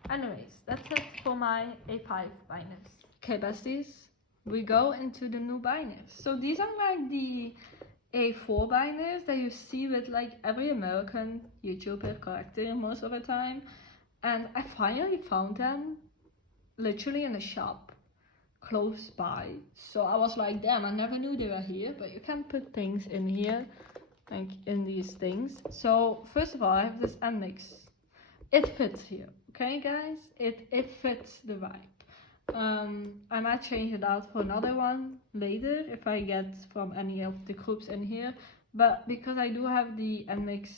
Anyways, that's it for my A5 binders. Okay, besties, we go into the new binders. So these are like the A4 binders that you see with like every American YouTuber collecting most of the time. And I finally found them literally in a shop close by. So I was like, damn, I never knew they were here, but you can put things in here. Like in these things. So first of all, I have this Nmixx. It fits here, okay guys? It fits the vibe. I might change it out for another one later if I get from any of the groups in here, but because I do have the Nmixx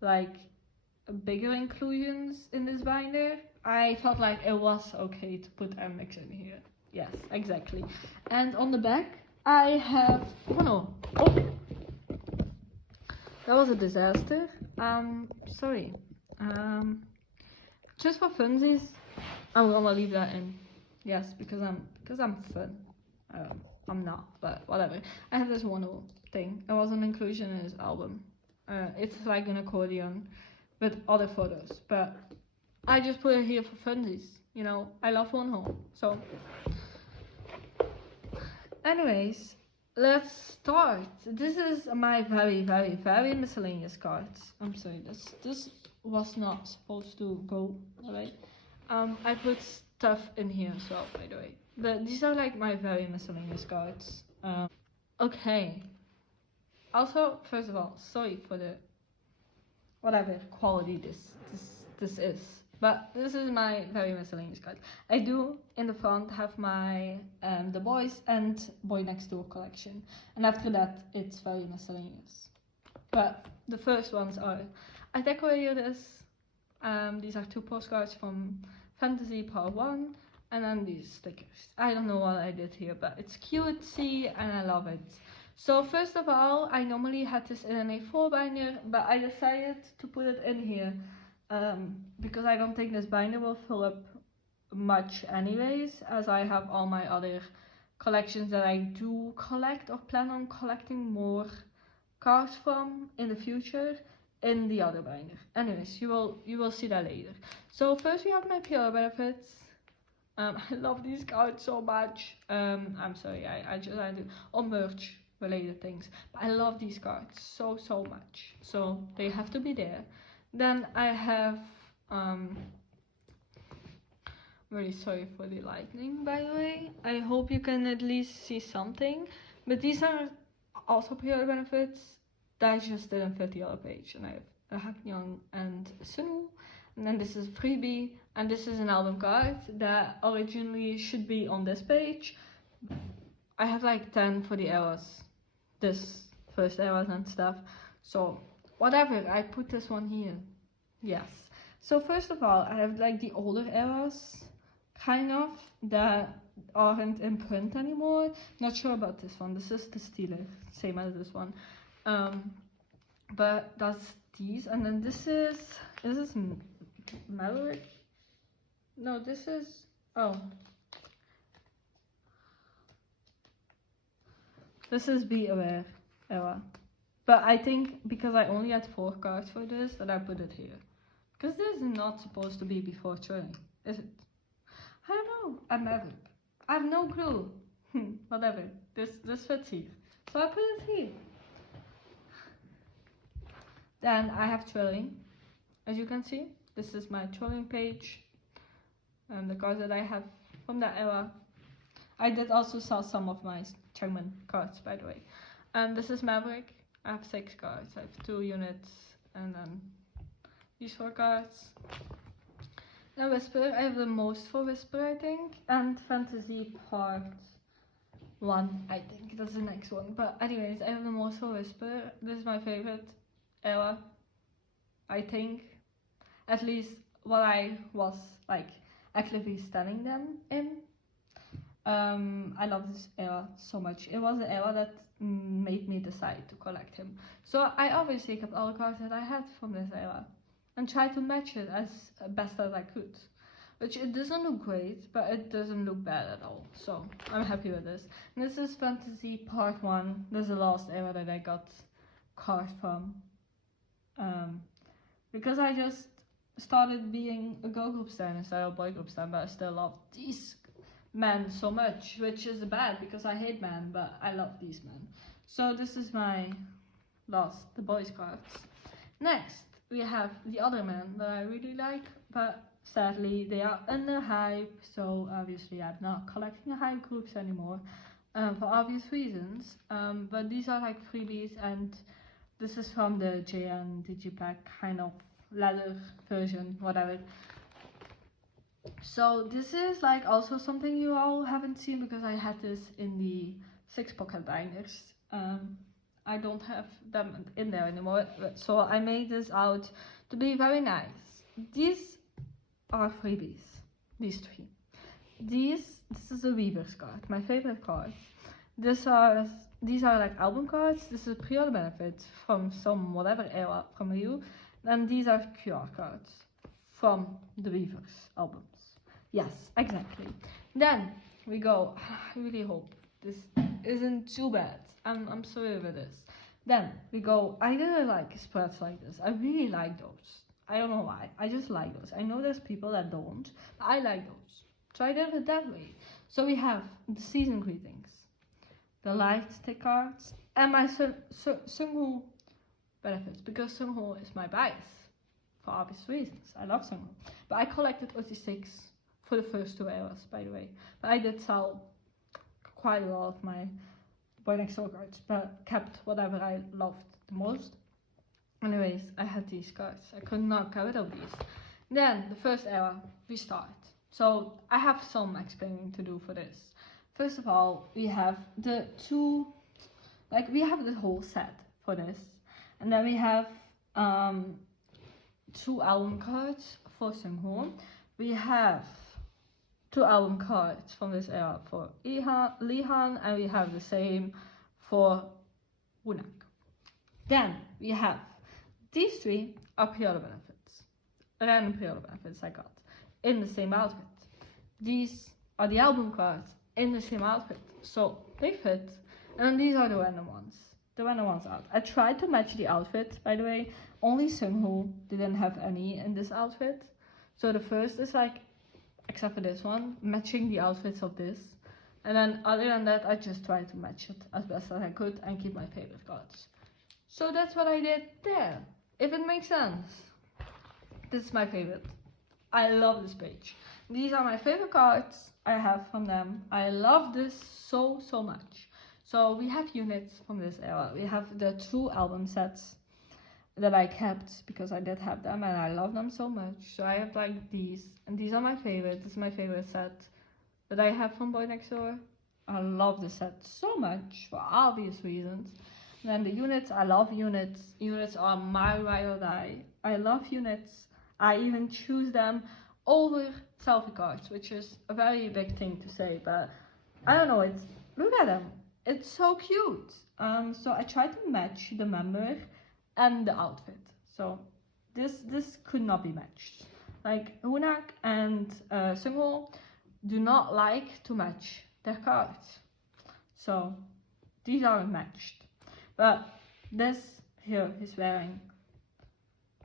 like bigger inclusions in this binder, I felt like it was okay to put Nmixx in here. Yes, exactly. And on the back I have, oh no, that was a disaster. Sorry. Just for funsies, I'm gonna leave that in. Yes, because I'm fun. I'm not, but whatever. I have this one thing. It was an inclusion in his album. It's like an accordion with other photos, but I just put it here for funsies. You know, I love one so. Anyways. Let's start. This is my very miscellaneous cards. I'm sorry, this was not supposed to go away. I put stuff in here as well, by the way. But these are like my very miscellaneous cards. Okay. Also, first of all, sorry for the whatever quality this is. But this is my very miscellaneous card. I do in the front have my The Boyz and Boynextdoor collection, and after that it's very miscellaneous. But the first ones are, I decorated this. These are 2 postcards from Fantasy Part 1, and then these stickers. I don't know what I did here, but it's cutesy and I love it. So first of all, I normally had this in an A4 binder, but I decided to put it in here. Because I don't think this binder will fill up much anyways, as I have all my other collections that I do collect or plan on collecting more cards from in the future in the other binder. Anyways, you will see that later. So first we have my PR benefits. I love these cards so much. I'm sorry, I do all merch related things, but I love these cards so much, so they have to be there. Then I have, really sorry for the lightning, by the way. I hope you can at least see something. But these are also pre-order benefits that just didn't fit the other page. And I have Jaejoong and Sunu. And then this is a freebie. And this is an album card that originally should be on this page. I have like 10 for the eras. This first eras and stuff. So whatever, I put this one here. Yes. So first of all, I have like the older eras, kind of, that aren't in print anymore. Not sure about this one. This is the Stealer, same as this one. But that's these, and then this is Maverick. No, this is, oh. This is Be Aware era. But I think because I only had 4 cards for this, that I put it here. Because this is not supposed to be before trailing, is it? I don't know. I'm never. I have no clue. Whatever. This fits here. So I put it here. Then I have trailing. As you can see, this is my trailing page. And the cards that I have from that era. I did also sell some of my Changmin cards, by the way. And this is Maverick. I have 6 cards. I have 2 units. And then these 4 cards. Now Whisper, I have the most for Whisper, I think. And Fantasy Part 1, I think. That's the next one. But anyways, I have the most for Whisper. This is my favorite era, I think. At least what I was like actively studying them in. I love this era so much. It was the era that made me decide to collect him. So I obviously kept all the cards that I had from this era and tried to match it as best as I could. Which it doesn't look great, but it doesn't look bad at all. So I'm happy with this. And this is Fantasy Part 1. This is the last era that I got cards from. Because I just started being a girl group stan instead of a boy group stan, but I still love these men so much, which is bad because I hate men, but I love these men. So this is my last, the boys cards. Next, we have the other men that I really like, but sadly they are under hype, so obviously I'm not collecting hype groups anymore, for obvious reasons. But these are like freebies, and this is from the Jaejoong Digipack kind of leather version, whatever. So this is like also something you all haven't seen because I had this in the 6 pocket binders. I don't have them in there anymore, so I made this out to be very nice. These are freebies, these 3. This is a Weaver's card, my favorite card. These are like album cards. This is pre-order benefits from some whatever era from you, and these are QR cards from the Weavers albums. Yes, exactly. Then we go. I really hope this isn't too bad. I'm sorry with this. Then we go. I really like spreads like this. I really like those. I don't know why. I just like those. I know there's people that don't, but I like those. So I did it that way. So we have the season greetings, the light stick cards, and my Seungho benefits, because Seungho is my bias for obvious reasons. I love Seungho, but I collected 86 for the first 2 eras, by the way. But I did sell quite a lot of my Boynextdoor cards, but kept whatever I loved the most. Anyways, I had these cards. I could not get rid of these. Then the first era, we start. So I have some explaining to do for this. First of all, we have the 2, like we have the whole set for this, and then we have 2 album cards for Seungho. We have 2 album cards from this era for Lihan, and we have the same for Wonak. Then we have these 3 are pre-order benefits, random pre-order benefits I got in the same outfit. These are the album cards in the same outfit, so they fit. And then these are the random ones. The random ones out. I tried to match the outfit, by the way. Only Seungho didn't have any in this outfit. So the first is like, except for this one, matching the outfits of this. And then other than that, I just tried to match it as best as I could and keep my favorite cards. So that's what I did there, if it makes sense. This is my favorite. I love this page. These are my favorite cards I have from them. I love this so much. So we have units from this era. We have the 2 album sets that I kept because I did have them and I love them so much. So I have like these, and these are my favorite. This is my favorite set that I have from Boynextdoor. I love this set so much for obvious reasons. And then the units, I love units. Units are my ride or die. I love units. I even choose them over selfie cards, which is a very big thing to say, but I don't know, look at them. It's so cute. So I tried to match the member and the outfit. So this could not be matched. Like Wonak and Seungho do not like to match their cards. So these aren't matched. But this here, he's wearing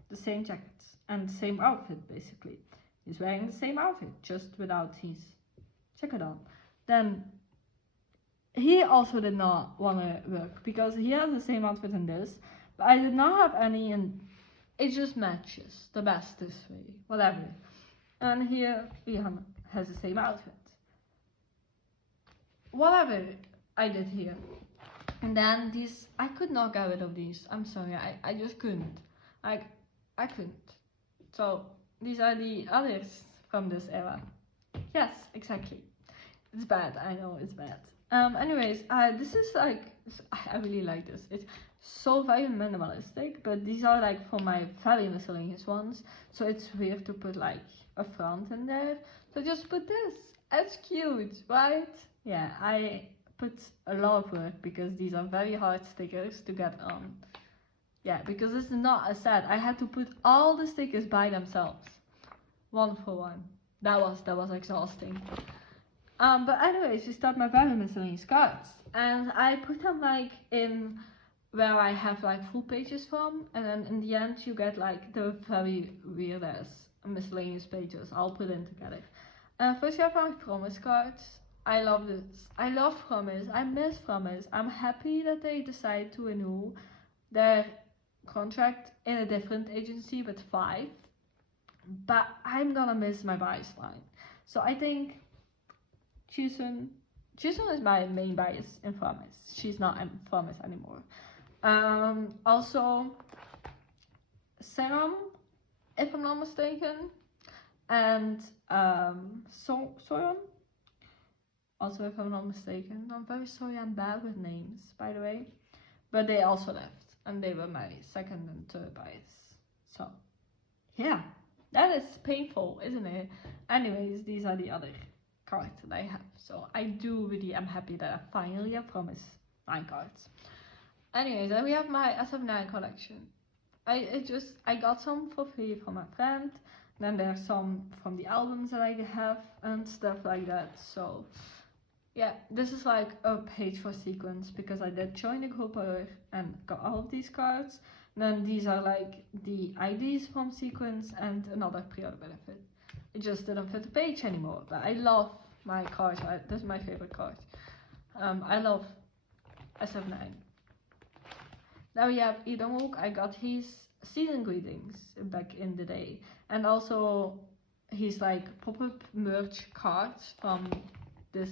the same jacket and the same outfit basically. He's wearing the same outfit, just without his jacket on. Then he also did not want to work because he has the same outfit in this, but I did not have any, and it just matches the best this way, whatever. And here Rihanna has the same outfit. Whatever I did here. And then these, I could not get rid of these. I'm sorry, I just couldn't. I couldn't. So these are the others from this era. Yes, exactly. It's bad, I know it's bad. Anyways, this is like, I really like this. It's so very minimalistic, but these are like for my very miscellaneous ones. So it's weird to put like a front in there. So just put this. It's cute, right? Yeah, I put a lot of work because these are very hard stickers to get on. Yeah, because this is not a set. I had to put all the stickers by themselves, one for one. That was exhausting. But anyways, we start my very miscellaneous cards, and I put them like in where I have like full pages from, and then in the end you get like the very weird ass miscellaneous pages. I'll put in together. First you have my promise cards. I love this. I love Promise. I miss Promise. I'm happy that they decide to renew their contract in a different agency with 5. But I'm gonna miss my bias line. So I think Jaejoong is my main bias in Promise. She's not in Promise anymore. Also Saymyname, if I'm not mistaken, and Soyeon. Also, if I'm not mistaken. I'm very sorry, I'm bad with names, by the way. But they also left, and they were my second and third bias. So, yeah, that is painful, isn't it? Anyways, these are the other cards that I have. So, I do really am happy that I finally have Promise 9 cards. Anyways, then we have my A7 collection. I got some for free from my friend. Then there's some from the albums that I have and stuff like that. So yeah, this is like a page for sequence because I did join the Kpop1er and got all of these cards. And then these are like the IDs from sequence and another pre-order benefit. It just didn't fit the page anymore, but I love my cards. This is my favorite card. I love A7. Now we have Jaejoong. I got his season greetings back in the day, and also his like pop-up merch cards from this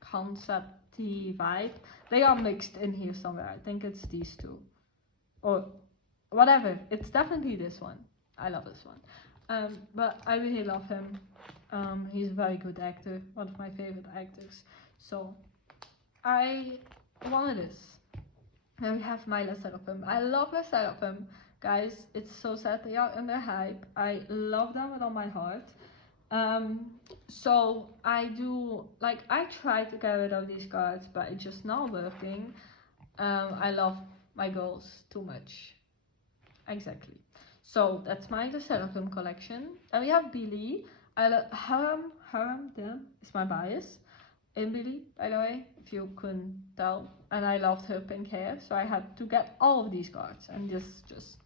concepty vibe. They are mixed in here somewhere. I think it's these two or whatever. It's definitely this one. I love this one. But I really love him. He's a very good actor, one of my favorite actors. So I wanted this. And we have my Le Sserafim. I love Le Sserafim, guys. It's so sad they are under hype. I love them with all my heart. So I do, like, I try to get rid of these cards, but it's just not working. I love my girls too much. Exactly. So that's my Le Sserafim collection. And we have Billy. I love Harem is my bias in Billy, by the way, if you couldn't tell. And I loved her pink hair, so I had to get all of these cards. And this is just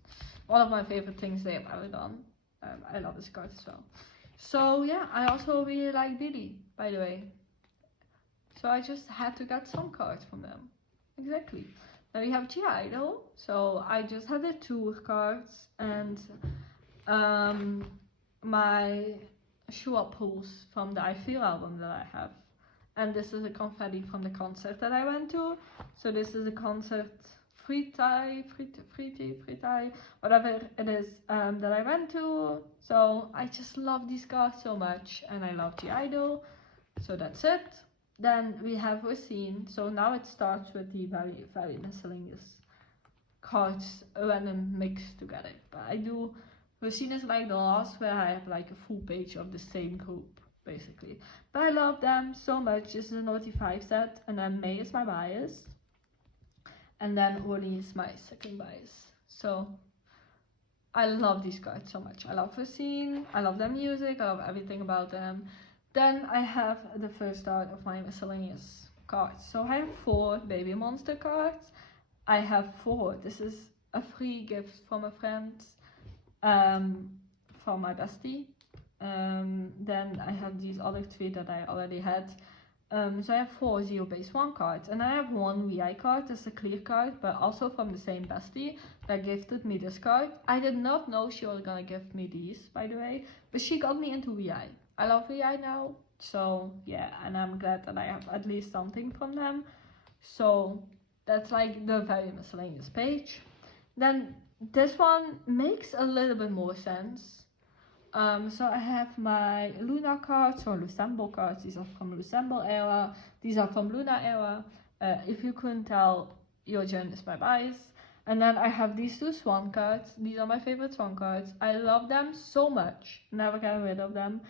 one of my favorite things they have ever done. I love this card as well. So yeah, I also really like Billy, by the way. So I just had to get some cards from them. Exactly. Then we have Jaejoong. So I just had the tour cards and my shoe-up pulls from the Ive Yena album that I have. And this is a confetti from the concert that I went to. So this is a concert free tie, whatever it is that I went to. So I just love these cards so much, and I love Jaejoong. So that's it. Then we have A.C.E. So now it starts with the very miscellaneous cards random mixed together. But I do A.C.E. is like the last where I have like a full page of the same group, basically. But I love them so much. This is a Naughty 5 set, and then May is my bias, and then Unis is my second bias. So I love these cards so much. I love A.C.E., I love their music, I love everything about them. Then I have the first start of my miscellaneous cards. So I have 4 Baby Monster cards. I have 4. This is a free gift from a friend, from my bestie. Then I have these other 3 that I already had. So I have 4 Zero Base 1 cards, and I have 1 VI card. This is a clear card, but also from the same bestie that gifted me this card. I did not know she was gonna gift me these, by the way, but she got me into VI. I love VI now, so yeah, and I'm glad that I have at least something from them. So that's like the very miscellaneous page. Then this one makes a little bit more sense. So I have my Luna cards or Lucembo cards. These are from Lucembo era. These are from Luna era. If you couldn't tell, Jaejoong is my bias. And then I have these 2 Swan cards. These are my favorite Swan cards. I love them so much. Never get rid of them.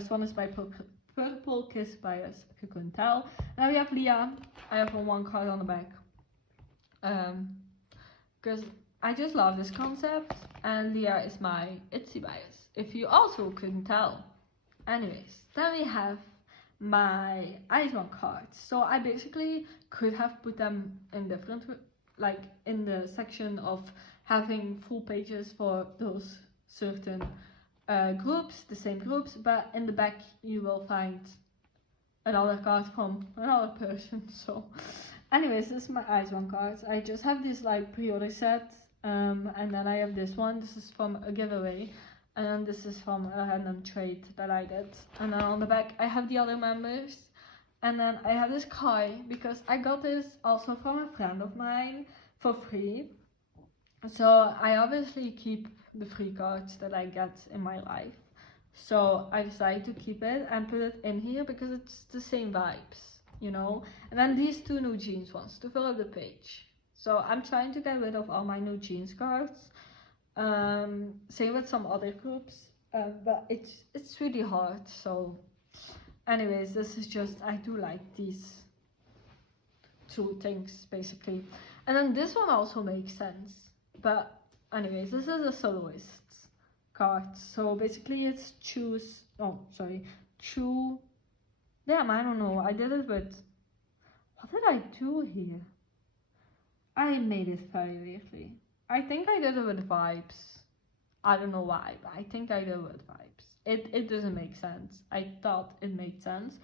Swan is my purple kiss bias, if you couldn't tell. Now we have Leah. I have 1 card on the back. Because I just love this concept. And Leah is my ITZY bias, if you also couldn't tell. Anyways, then we have my Jaejoong cards. So I basically could have put them in different, like in the section of having full pages for those certain groups, the same groups, but in the back you will find another card from another person. So anyways, this is my Jaejoong cards. I just have this like pre-order set. And then I have this one. This is from a giveaway, and then this is from a random trade that I did. And then on the back I have the other members, and then I have this Kai because I got this also from a friend of mine for free. So I obviously keep the free cards that I get in my life, so I decided to keep it and put it in here because it's the same vibes, you know. And then these 2 new jeans ones to fill up the page. So I'm trying to get rid of all my new jeans cards. Same with some other groups, but it's really hard. So anyways, this is just, I do like these 2 things basically. And then this one also makes sense. But anyways, this is a soloist card. So basically it's choose, damn, I don't know. I did it with, what did I do here? I made it very weirdly. I think I did it with vibes. I don't know why, but I think I did it with vibes. It doesn't make sense. I thought it made sense,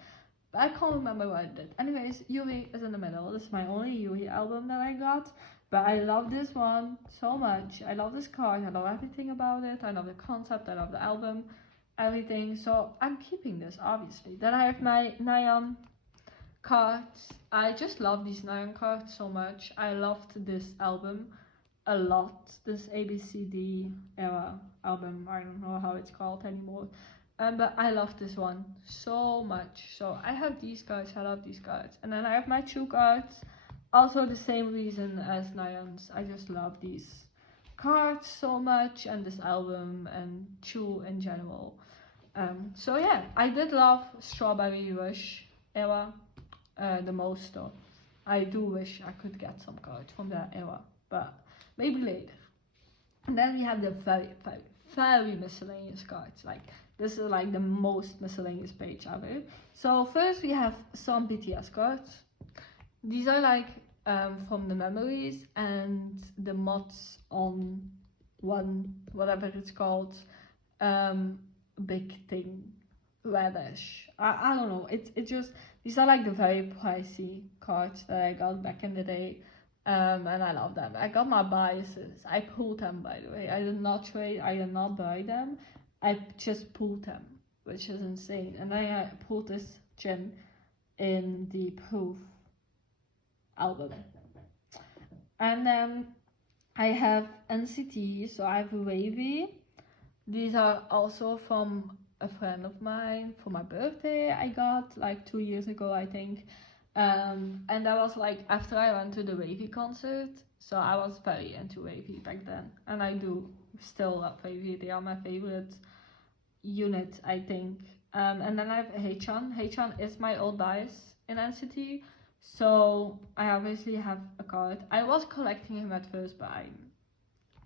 but I can't remember what I did. Anyways, Yuri is in the middle. This is my only Yuri album that I got, but I love this one so much. I love this card. I love everything about it. I love the concept. I love the album, everything. So I'm keeping this, obviously. Then I have my Nayeon cards. I just love these Nayeon cards so much. I loved this album a lot, this A.B.C.D era album. I don't know how it's called anymore, but I love this one so much. So I have these cards. I love these cards. And then I have my Chu cards, also the same reason as Nayeon's. I just love these cards so much, and this album and Chu in general. So yeah, I did love Strawberry Rush era the most though. I do wish I could get some cards from that era, but maybe later. And then we have the very miscellaneous cards. Like, this is like the most miscellaneous page ever. So first we have some BTS cards. These are like from the memories and the mods on one, whatever it's called, big thing, radish. I don't know. It just, these are like the very pricey cards that I got back in the day. And I love them. I got my biases. I pulled them, by the way. I did not trade. I did not buy them. I just pulled them, which is insane. And then I pulled this Jin in the Proof album. And then I have NCT. So I have Wavy. These are also from a friend of mine for my birthday. I got like 2 years ago, I think. And that was like after I went to the Wavy concert, so I was very into Wavy back then, and I do still love Wavy. They are my favorite unit, I think. And then I have Haechan. Haechan is my old bias in NCT, so I obviously have a card. I was collecting him at first, but I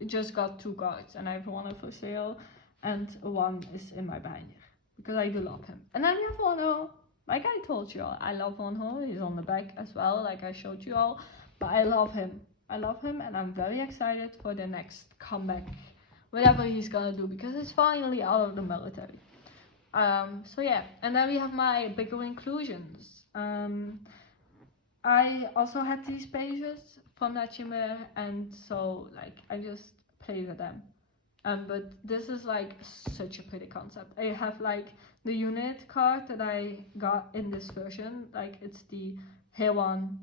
just got 2 cards, and I have one for sale, and one is in my binder because I do love him. And then we have Ono, Like I told you all, I love Wonho. He's on the back as well, like I showed you all. But I love him. I love him, and I'm very excited for the next comeback, whatever he's gonna do, because he's finally out of the military. So yeah, and then we have my bigger inclusions. I also had these pages from Kep1er, and so like I just play with them. But this is like such a pretty concept. I have like the unit card that I got in this version, like it's the Hae1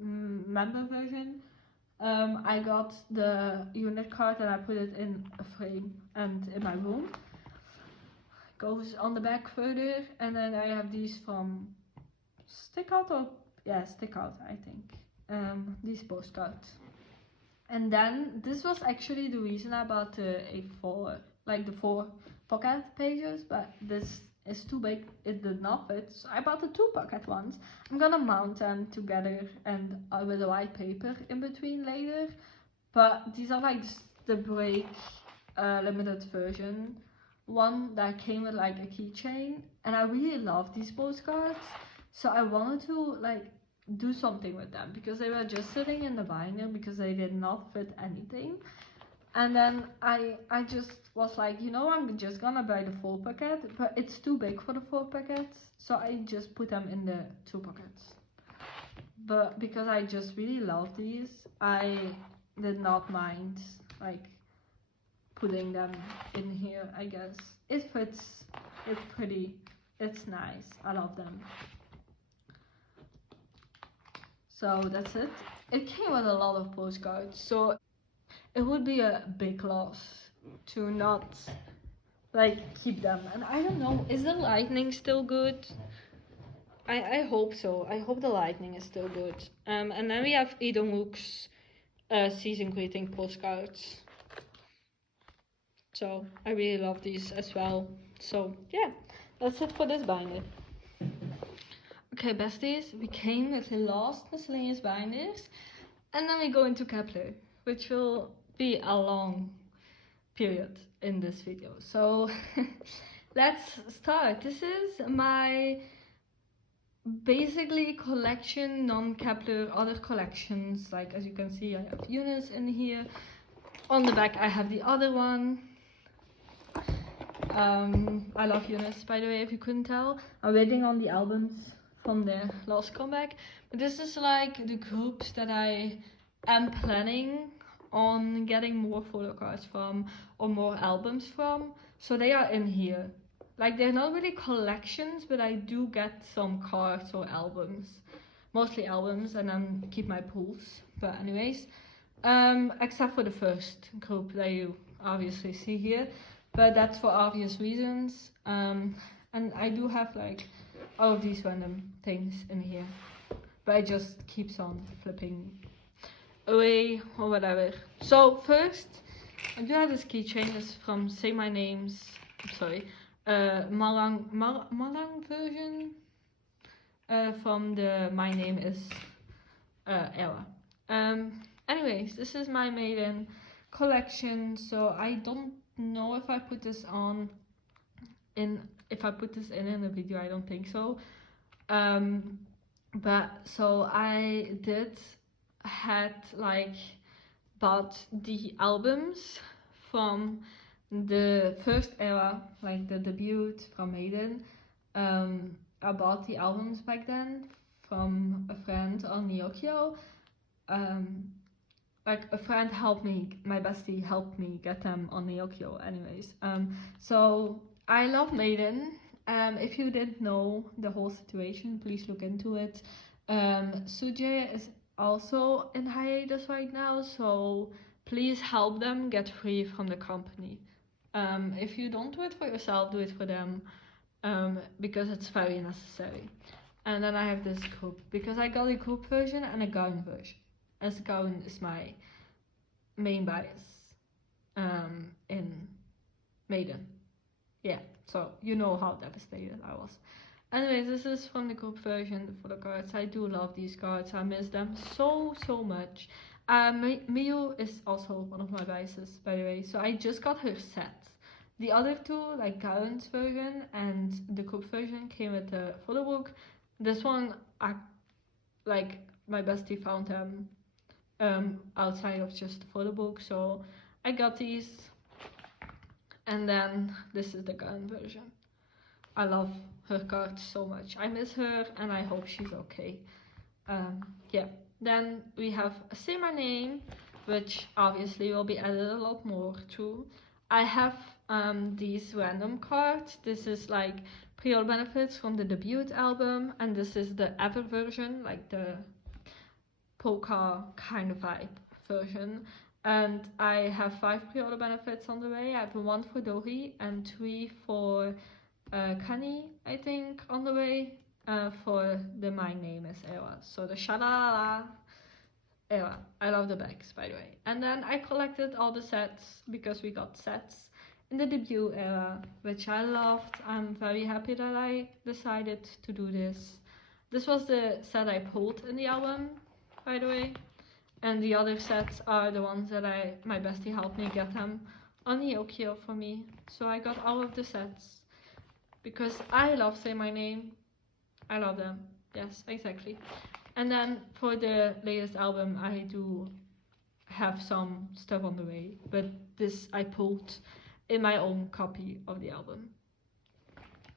member version. I got the unit card and I put it in a frame and in my room. Goes on the back further, and then I have these from Stayc, or yeah, Stayc, I think. These postcards. And then this was actually the reason I bought the A4, like the 4 pocket pages, but this is too big, it did not fit, so I bought the 2 pocket ones. I'm gonna mount them together and with a white paper in between later, but these are like the break limited version one that came with like a keychain, and I really love these postcards, so I wanted to like do something with them because they were just sitting in the binder because they did not fit anything. And then I just was like, you know, I'm just gonna buy the 4 packet, but it's too big for the 4 packets, so I just put them in the 2 pockets. But because I just really love these, I did not mind like putting them in here. I guess it fits, it's pretty, it's nice, I love them. So that's it. It came with a lot of postcards, so it would be a big loss to not like keep them. And I don't know, is the lightning still good? I hope so. I hope the lightning is still good. And then we have Jaejoong's season greeting postcards. So I really love these as well. So yeah, that's it for this binder. Okay, besties, we came with the last miscellaneous binders, and then we go into Kep1er, which will be a long period in this video. So let's start. This is my basically collection, non-Kep1er, other collections. Like as you can see, I have Unis in here. On the back I have the other one. I love Unis, by the way, if you couldn't tell. I'm waiting on the albums from their last comeback, but this is like the groups that I am planning on getting more photocards from or more albums from, so they are in here. Like they're not really collections, but I do get some cards or albums, mostly albums, and then keep my pools. But anyways, except for the first group that you obviously see here, but that's for obvious reasons. And I do have like all of these random things in here, but it just keeps on flipping away or whatever. So first, I do have this keychain. This is from Saymayname's, Malang version from the My Name Is era. Anyways, this is my Madein collection, so I don't know if I put this on in a video. I don't think so. But so I did had like bought the albums from the first era, like the debut from Madein. I bought the albums back then from a friend on Neokyo. Like a friend helped me, my bestie helped me get them on Neokyo anyways. So I love Madein. If you didn't know the whole situation, please look into it. Suje is also in hiatus right now, so please help them get free from the company. If you don't do it for yourself, do it for them, because it's very necessary. And then I have this group, because I got a group version and a gown version, as gown is my main bias in Madein. Yeah, so you know how devastated I was. Anyways, this is from the group version for the cards. I do love these cards. I miss them so much. Meovv is also one of my biases, by the way. So I just got her set The other two, like Karen's version and the group version, came with the photo book. This one, like my bestie found them outside of just the photo book, so I got these. And then this is the Karen version. I love her card so much. I miss her and I hope she's okay. Yeah. Then we have Saymyname, which obviously will be added a lot more to. I have these random cards. This is like pre-order benefits from the debut album, and this is the Ever version, like the polka kind of vibe version. And I have 5 pre-order benefits on the way. I have 1 for Dohi and 3 for Kani, I think, on the way for the My Name Is era. So the Shalala era. I love the bags, by the way. And then I collected all the sets because we got sets in the debut era, which I loved. I'm very happy that I decided to do this. This was the set I pulled in the album, by the way. And the other sets are the ones that my bestie helped me get them on Yokio for me. So I got all of the sets because I love Saymyname. I love them. Yes, exactly. And then for the latest album, I do have some stuff on the way, but this I pulled in my own copy of the album.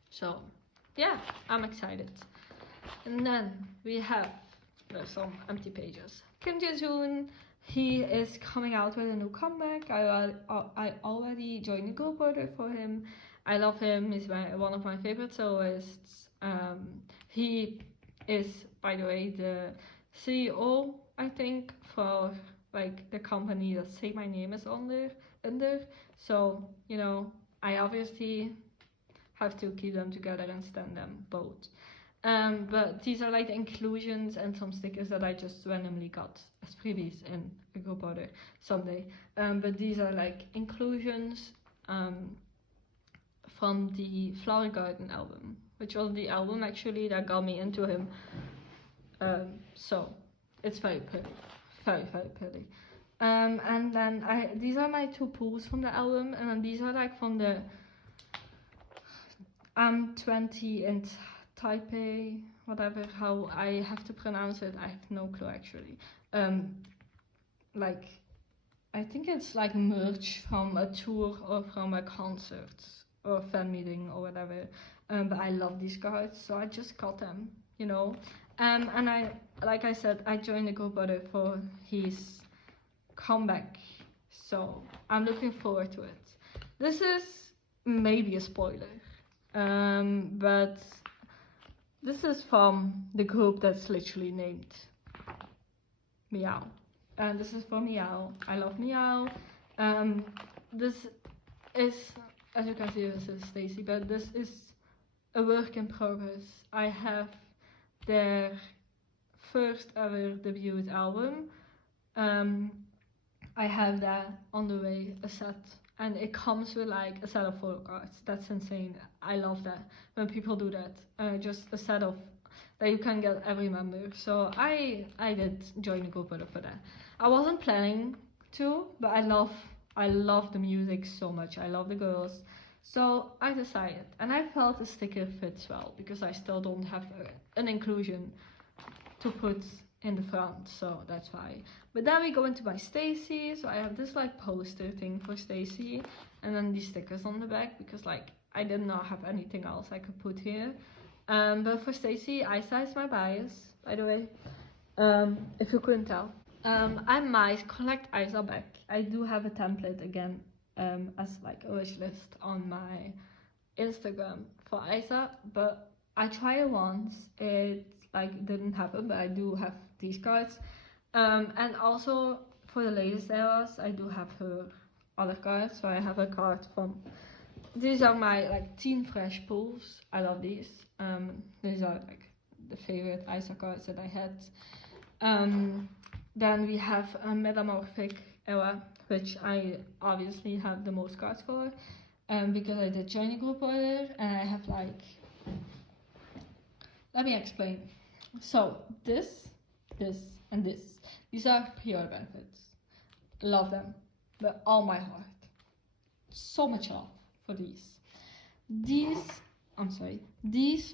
So yeah, I'm excited. And then we have, there's some empty pages. Kim Jaejoong, he is coming out with a new comeback. I already joined the group order for him. I love him. He's one of my favorite soloists. He is, by the way, the CEO, I think, for like the company that Saymyname is under. So, you know, I obviously have to keep them together and stand them both. But these are like the inclusions and some stickers that I just randomly got as freebies in a group order someday. But these are like inclusions from the Flower Garden album, which was the album actually that got me into him. So it's very pretty, very pretty. And then these are my 2 pulls from the album, and then these are like from the 20 in Taipei, whatever, how I have to pronounce it, I have no clue actually. Like, I think it's like merch from a tour or from a concert or fan meeting or whatever. But I love these cards, so I just got them, you know. And I, like I said, I joined the group order for his comeback, so I'm looking forward to it. This is maybe a spoiler, but this is from the group that's literally named Meovv. And this is for Meovv. I love Meovv. This is, as you can see, this is Stacey, but this is a work in progress. I have their first ever debut album. I have that on the way, a set. And it comes with like a set of photo cards. That's insane. I love that when people do that. Just a set of that you can get every member. So I did join the group for that. I wasn't planning to, but I love the music so much. I love the girls. So I decided, and I felt the sticker fits well because I still don't have an inclusion to put in the front, so that's why. But then we go into my Stacey, so I have this like poster thing for Stacey, and then these stickers on the back because like I did not have anything else I could put here. But for Stacey, Isa is my bias, by the way, if you couldn't tell. I might collect Isa back. I do have a template again as like a wish list on my Instagram for Isa, but I tried it once. It like didn't happen, but I do have these cards. And also for the latest eras, I do have her other cards. So I have a card from. These are my like teen fresh pulls. I love these. These are like the favorite Isa cards that I had. Then we have a Metamorphic era, which I obviously have the most cards for, because I did join a group order, and I have like. Let me explain. So this, and this. These are pre-order benefits. Love them with all my heart. So much love for these. These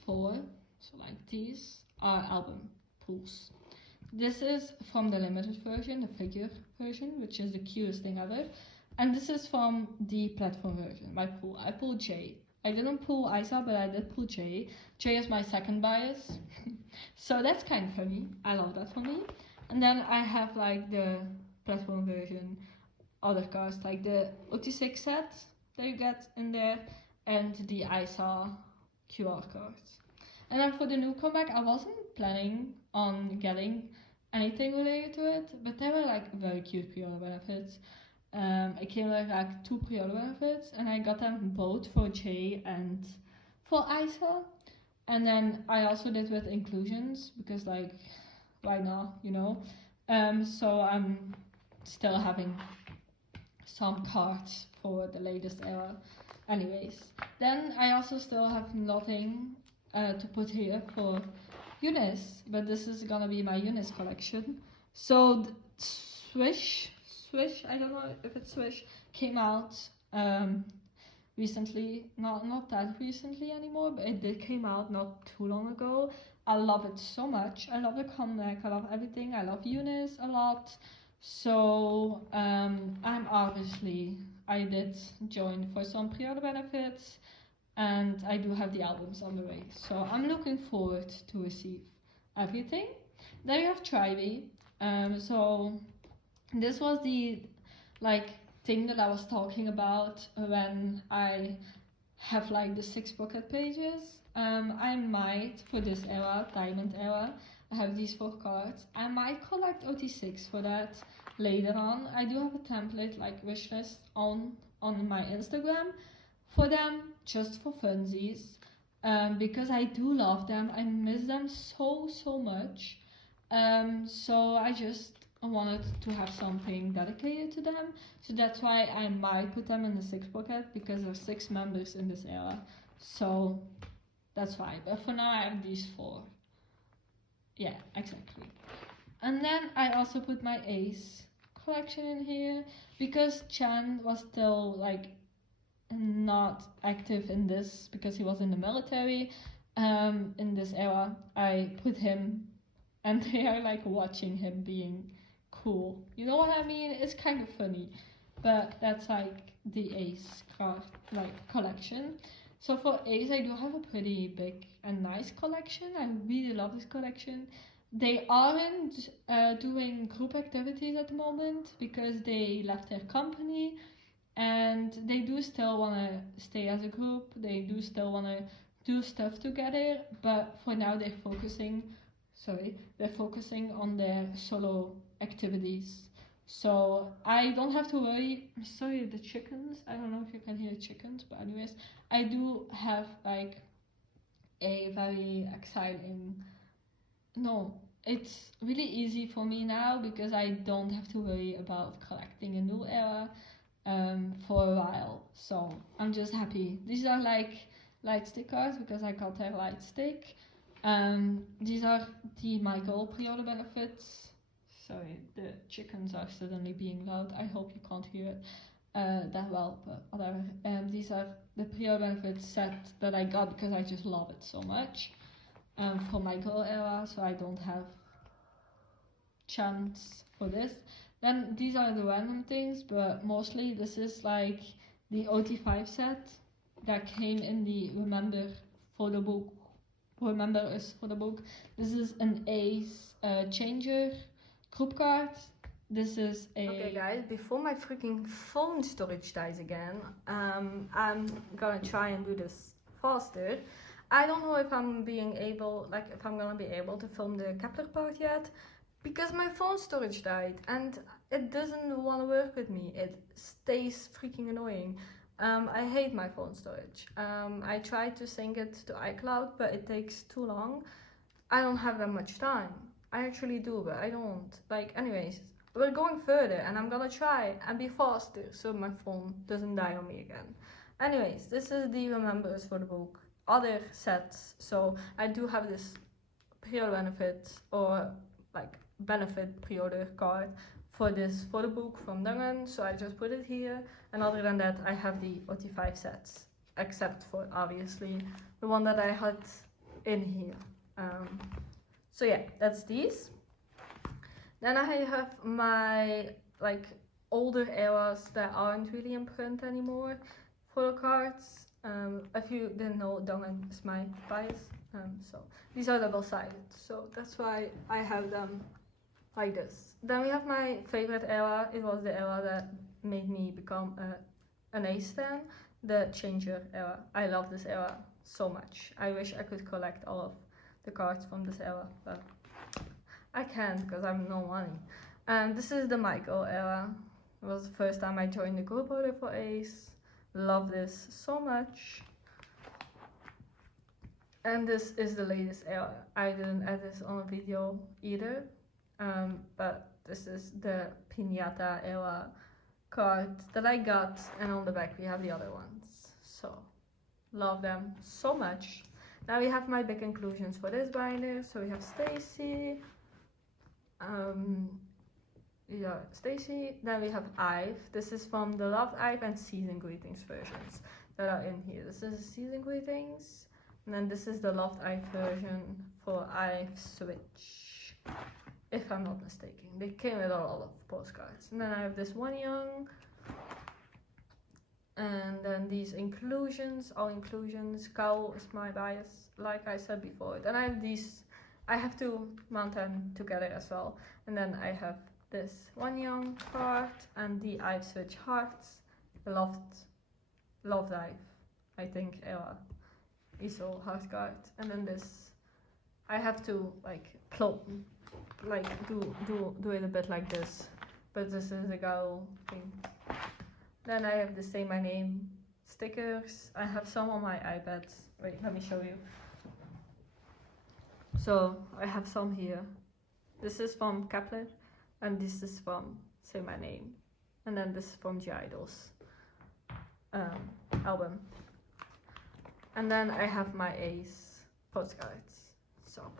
four, so like these, are album pulls. This is from the limited version, the figure version, which is the cutest thing ever. And this is from the platform version, my pull. I pulled J. I didn't pull Isa, but I did pull J. J is my second bias. So that's kind of funny. I love that for me. And then I have like the platform version, other cards, like the Ateez set that you get in there, and the Isa QR cards. And then for the new comeback, I wasn't planning on getting anything related to it, but they were like very cute pre-order benefits. I came with like 2 pre-order benefits, and I got them both for J and for Isa. And then I also did with inclusions, because like, why not, you know? So I'm still having some cards for the latest era. Anyways, then I also still have nothing to put here for Unis, but this is gonna be my Unis collection. So Swish, I don't know if it's Swish, came out recently, not that recently anymore, but it did came out not too long ago. I love it so much. I love the comeback, I love everything. I love Unis a lot. So I did join for some pre-order benefits, and I do have the albums on the way. So I'm looking forward to receive everything. Then you have Tribe. So this was the like thing that I was talking about when I have like the 6 pocket pages. I might, for this era, diamond era, I have these 4 cards. I might collect OT6 for that later on. I do have a template like wishlist on my Instagram for them, just for funsies, because I do love them. I miss them so much. So I just wanted to have something dedicated to them, so that's why I might put them in the 6 pocket, because there's 6 members in this era, so that's why. But for now I have these 4. Yeah, exactly. And then I also put my Ace collection in here, because Chan was still like not active in this, because he was in the military in this era. I put him, and they are like watching him being cool, you know what I mean? It's kind of funny, but that's like the Ace card like collection. So for Ace, I do have a pretty big and nice collection. I really love this collection. They aren't doing group activities at the moment, because they left their company, and they do still want to stay as a group. They do still want to do stuff together, but for now they're focusing on their solo activities. So I don't have to worry. Sorry, the chickens, I don't know if you can hear chickens, but anyways, I do have like a very exciting, no, it's really easy for me now, because I don't have to worry about collecting a new era for a while. So I'm just happy. These are like light stick cards, because I got their light stick. These are the my girl pre-order benefits. Sorry, the chickens are suddenly being loud. I hope you can't hear it that well, but whatever. These are the pre-order benefits set that I got, because I just love it so much. For my girl era, so I don't have chance for this. Then these are the random things, but mostly this is like the OT5 set that came in the Remember Us for the book. This is an Ace changer group card. This is a... Okay guys, before my freaking phone storage dies again, I'm gonna try and do this faster. I don't know if I'm gonna be able to film the Kep1er part yet, because my phone storage died and it doesn't want to work with me. It stays freaking annoying. I hate my phone storage. I tried to sync it to iCloud, but it takes too long. I don't have that much time. I actually do, but I don't. Like, anyways, we're going further, and I'm gonna try and be faster so my phone doesn't die on me again. Anyways, this is the Remember Us for the book other sets. So I do have this pre-order benefit, or like benefit pre-order card for this photo book from Dangan, so I just put it here. And other than that, I have the OT5 sets, except for obviously the one that I had in here. So yeah, that's these. Then I have my like older eras that aren't really in print anymore, photo cards. If you didn't know, Dangan is my bias. So these are double-sided, so that's why I have them like this. Then we have my favorite era. It was the era that made me become an A stan, the Changer era. I love this era so much. I wish I could collect all of the cards from this era, but I can't because I have no money. And this is the Michael era. It was the first time I joined the group order for Ace. Love this so much. And this is the latest era. I didn't add this on a video either, but this is the Piñata era card that I got, and on the back we have the other ones. So love them so much. Now we have my big inclusions for this binder. So we have Stacey, Stacey. Then we have Ive. This is from the Loved Ive and Season Greetings versions that are in here. This is Season Greetings, and then this is the Loved Ive version for Ive Switch, if I'm not mistaken. They came with a lot of postcards. And then I have this Jaejoong, and then these inclusions, all inclusions. Kou is my bias, like I said before. Then I have these. I have to mount them together as well. And then I have this Jaejoong card and the Ive Switch hearts, loved Ive, I think era ISO heart card. And then this, I have to like do it a bit like this, but this is a Kou thing. Then I have the Saymyname stickers. I have some on my iPad. Wait, let me show you. So I have some here. This is from Kep1er, and this is from Saymyname, and then this is from Jaejoong's album. And then I have my Ace postcards. So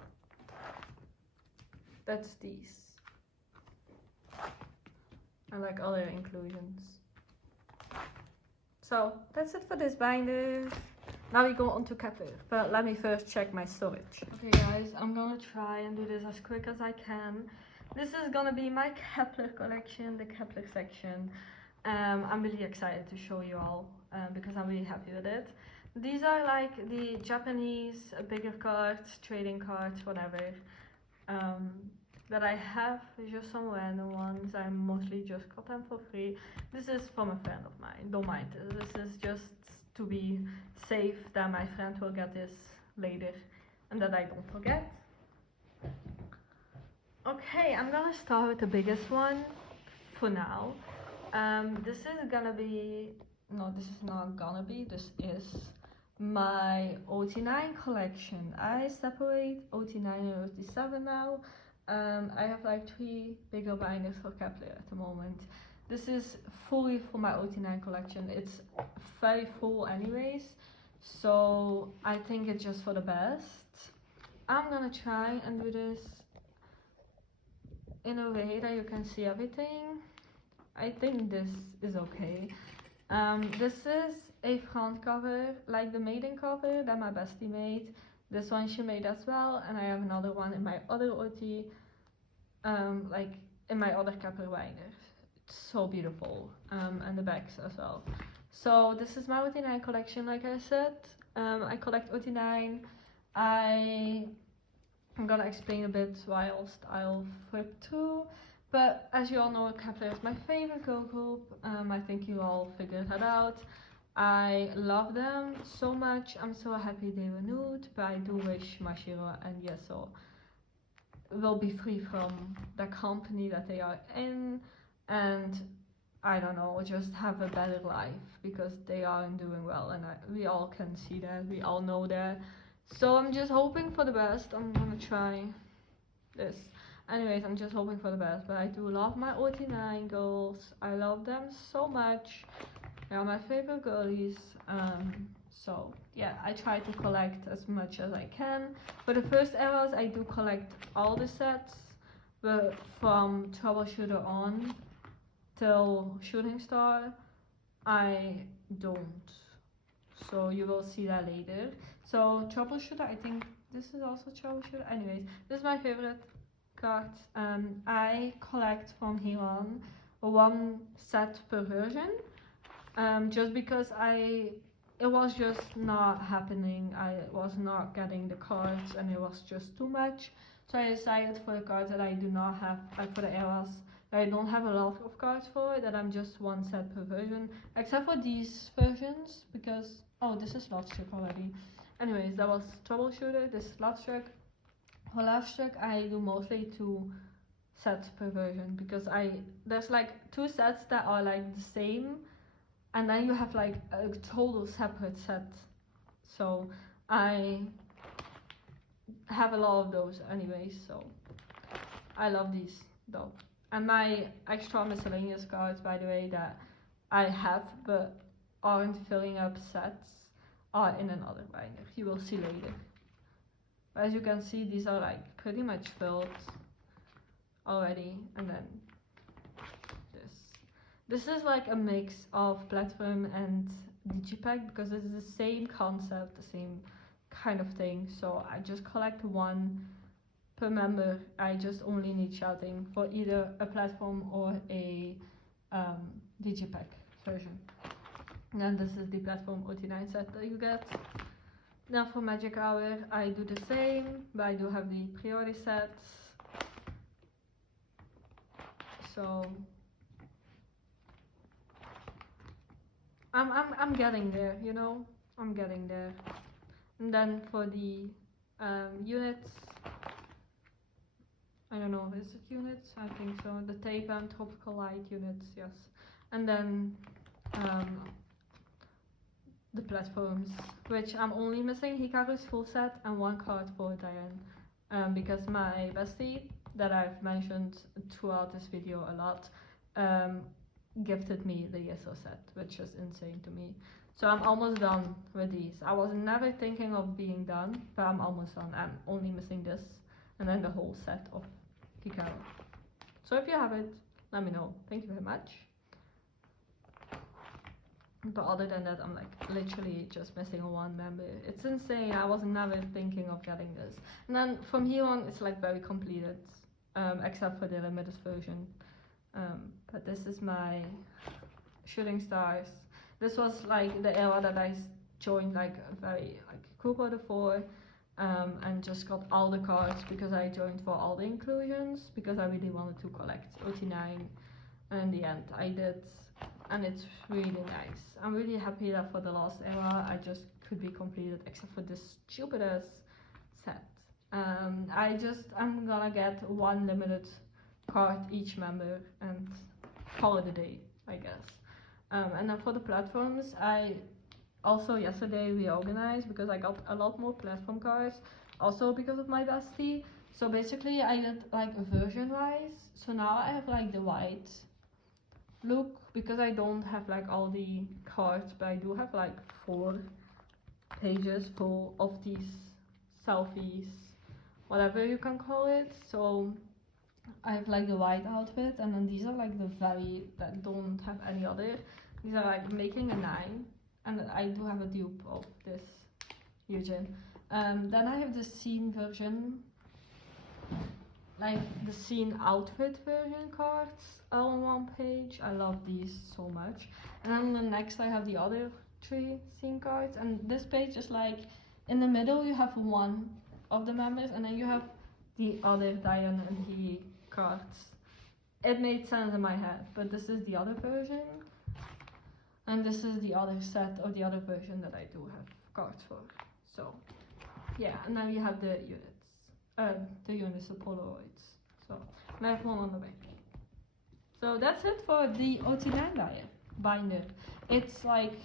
that's these. I like other inclusions. So that's it for this binder. Now we go on to Kep1er, but let me first check my storage. Okay guys, I'm gonna try and do this as quick as I can. This is gonna be my Kep1er collection, the Kep1er section. I'm really excited to show you all because I'm really happy with it. These are like the Japanese bigger cards, trading cards, whatever. That I have, just some random ones. I mostly just got them for free. This is from a friend of mine, don't mind this. This is just to be safe that my friend will get this later and that I don't forget. Okay, I'm gonna start with the biggest one for now. This is gonna be, no, this is not gonna be, this is my OT9 collection. I separate OT9 and OT7 now. I have like 3 bigger binders for Kep1er at the moment. This is fully for my OT9 collection. It's very full anyways, so I think it's just for the best. I'm gonna try and do this in a way that you can see everything. I think this is okay. This is a front cover, like the Madein cover that my bestie made. This one she made as well, and I have another one in my other OT, like in my other Kep1er binder. It's so beautiful, and the backs as well. So this is my OT9 collection, like I said. I collect OT9. I'm gonna explain a bit whilst I'll flip through. But as you all know, Kep1er is my favorite girl group. I think you all figured that out. I love them so much. I'm so happy they renewed, but I do wish Mashiro and Yeso will be free from the company that they are in, and I don't know, just have a better life, because they aren't doing well, and we all can see that, we all know that. So I'm just hoping for the best. I'm gonna try this. Anyways, I'm just hoping for the best, but I do love my OT9 girls. I love them so much. They are my favorite girlies. So yeah, I try to collect as much as I can. For the first eras, I do collect all the sets, but from Troubleshooter on till Shooting Star, I don't. So you will see that later. So Troubleshooter, I think this is also Troubleshooter. Anyways, this is my favorite card. I collect from here on one set per version. Just because it was just not happening. I was not getting the cards and it was just too much. So I decided for the cards that I do not have, for the eras that I don't have a lot of cards for, that I'm just one set per version. Except for these versions, because, oh, this is Love Struck already. Anyways, that was Troubleshooter, this is Love Struck. For Love Struck, I do mostly 2 sets per version, because there's like 2 sets that are like the same, and then you have like a total separate set. So I have a lot of those anyways, so I love these though. And my extra miscellaneous cards, by the way, that I have but aren't filling up sets are in another binder. You will see later. As you can see, these are like pretty much filled already. And then this is like a mix of platform and digipack, because it's the same concept, the same kind of thing. So I just collect 1 per member. I just only need shouting for either a platform or a digipack version. And then this is the platform OT9 set that you get. Now for Magic Hour, I do the same, but I do have the priority sets. So I'm getting there, you know, I'm getting there. And then for the units, I don't know, is it units? I think so. The tape and tropical light units, yes. And then the platforms, which I'm only missing Hikaru's full set and 1 card for Diane, because my bestie that I've mentioned throughout this video a lot gifted me the ESO set, which is insane to me. So I'm almost done with these. I was never thinking of being done, but I'm almost done. I'm only missing this and then the whole set of Hikaru. So if you have it, let me know. Thank you very much. But other than that, I'm like literally just missing 1 member. It's insane. I was never thinking of getting this. And then from here on, it's like very completed, except for the limited version. But this is my Shooting Stars. This was like the era that I joined like very like Kpop for, and just got all the cards because I joined for all the inclusions, because I really wanted to collect OT9, and in the end I did, and it's really nice. I'm really happy that for the last era I just could be completed, except for this stupid ass set. I'm gonna get 1 limited card each member and call it a day, I guess. And then for the platforms, I also yesterday reorganized because I got a lot more platform cards, also because of my bestie. So basically I did like version wise. So now I have like the white look, because I don't have like all the cards, but I do have like 4 pages full of these selfies, whatever you can call it. So I have like the white outfit, and then these are like the that don't have any other. These are like making a 9, and I do have a dupe of this Jaejoong. Then I have the scene version, like the scene outfit version cards all on 1 page. I love these so much. And then the next I have the other 3 scene cards, and this page is like in the middle you have 1 of the members, and then you have the other Diane and KiiiKiii cards. It made sense in my head, but this is the other version, and this is the other set of the other version that I do have cards for. So yeah, and then you have the units, the Unis, the Polaroids. So and I have 1 on the way. So that's it for the OT9 binder. It's like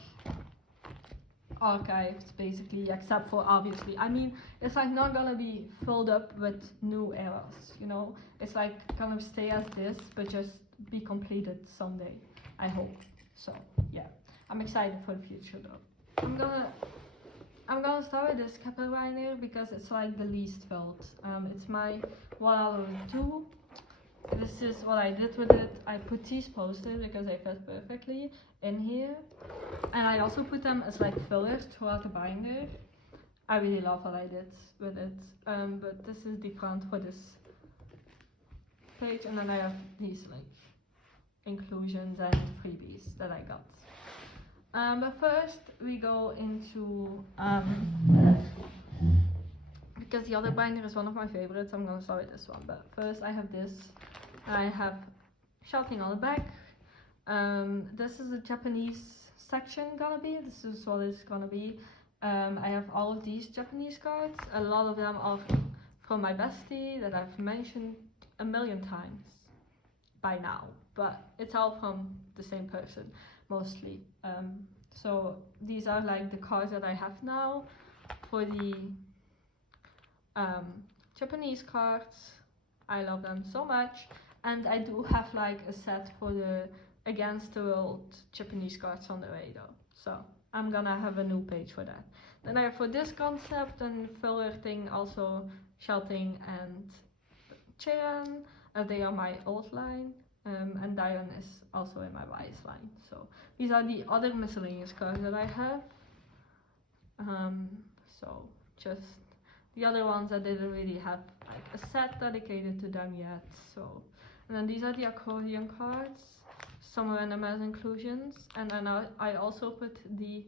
archived basically, except for obviously, I mean, it's like not gonna be filled up with new eras, you know. It's like gonna stay as this, but just be completed someday, I hope. So yeah, I'm excited for the future though. I'm gonna start with this Kep1er binder because it's like the least filled. It's my 1 out of 2. this is what I did with it. I put these posters because they fit perfectly in here, and I also put them as like fillers throughout the binder. I really love what I did with it, but this is the front for this page, and then I have these like inclusions and freebies that I got. But first we go into because the other binder is one of my favorites, I'm gonna start with this one. But first I have this. I have shouting on the back. This is a Japanese section gonna be. This is what it's gonna be. I have all of these Japanese cards. A lot of them are from my bestie that I've mentioned a million times by now, but it's all from the same person mostly. So these are like the cards that I have now for the Japanese cards. I love them so much, and I do have like a set for the Against the World Japanese cards on the way though, so I'm gonna have a new page for that. Then I have for this concept and filler thing also Shouting and Cheon. They are my old line, and Dion is also in my wise line. So these are the other miscellaneous cards that I have. So just the other ones I didn't really have like a set dedicated to them yet. So, and then these are the accordion cards, some random as inclusions, and then I also put the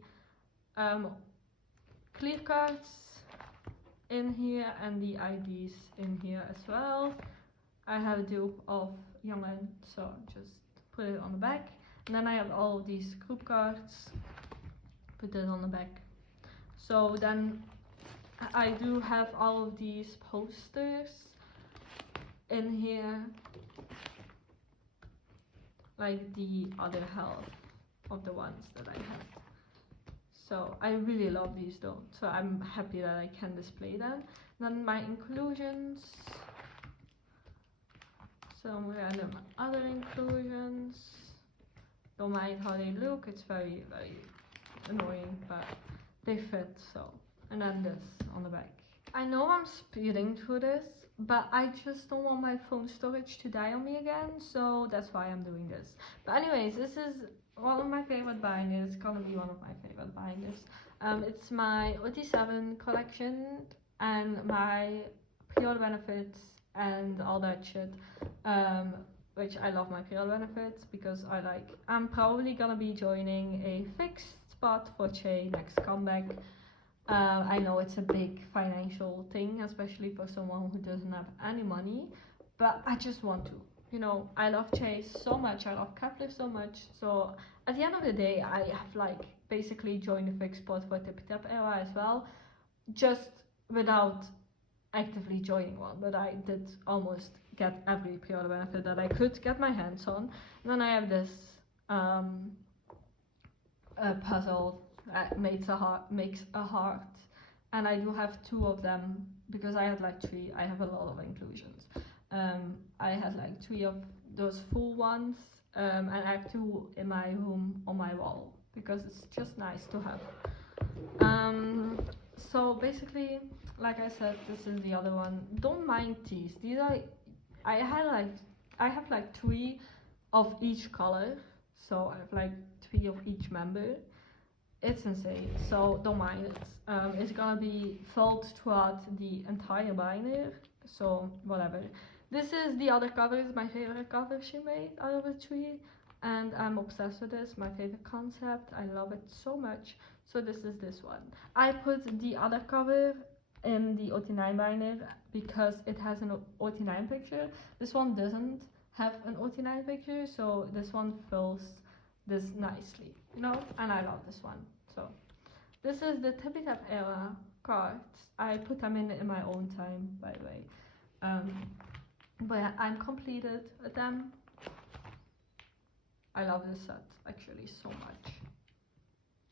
clear cards in here and the IDs in here as well. I have a dupe of Youngin, so just put it on the back. And then I have all of these group cards, put it on the back. So then I do have all of these posters in here, like the other half of the ones that I had. So I really love these though, so I'm happy that I can display them. Then my inclusions, some random other inclusions. Don't mind how they look, it's very annoying, but they fit. So, and then this on the back. I know I'm speeding through this, but I just don't want my phone storage to die on me again, so that's why I'm doing this. But anyways, this is one of my favorite binders. It's gonna be one of my favorite binders. It's my OT7 collection and my pre-order benefits and all that shit. Which I love my pre-order benefits because I'm probably gonna be joining a fixed spot for Jae next comeback. I know it's a big financial thing, especially for someone who doesn't have any money, but I just want to. You know, I love Jae so much, I love Kep1er so much, so at the end of the day, I have like basically joined a fixed spot for Kpop1er as well, just without actively joining one, but I did almost get every pre-order benefit that I could get my hands on. And then I have this puzzle that makes a heart, and I do have 2 of them because I had like 3. I have a lot of inclusions. I had like 3 of those full ones, and I have 2 in my room on my wall because it's just nice to have. So basically, like I said, this is the other one. Don't mind these. These are I have like 3 of each color, so I have like 3 of each member. It's insane, so don't mind it. It's gonna be filled throughout the entire binder, so whatever. This is the other cover. It's my favorite cover she made out of the 3, and I'm obsessed with this. My favorite concept. I love it so much. So this is this one. I put the other cover in the OT9 binder because it has an OT9 picture. This one doesn't have an OT9 picture, so this one fills this nicely, you know, and I love this one. So this is the Kpop1er cards. I put them in my own time, by the way, but yeah, I'm completed with them. I love this set actually so much.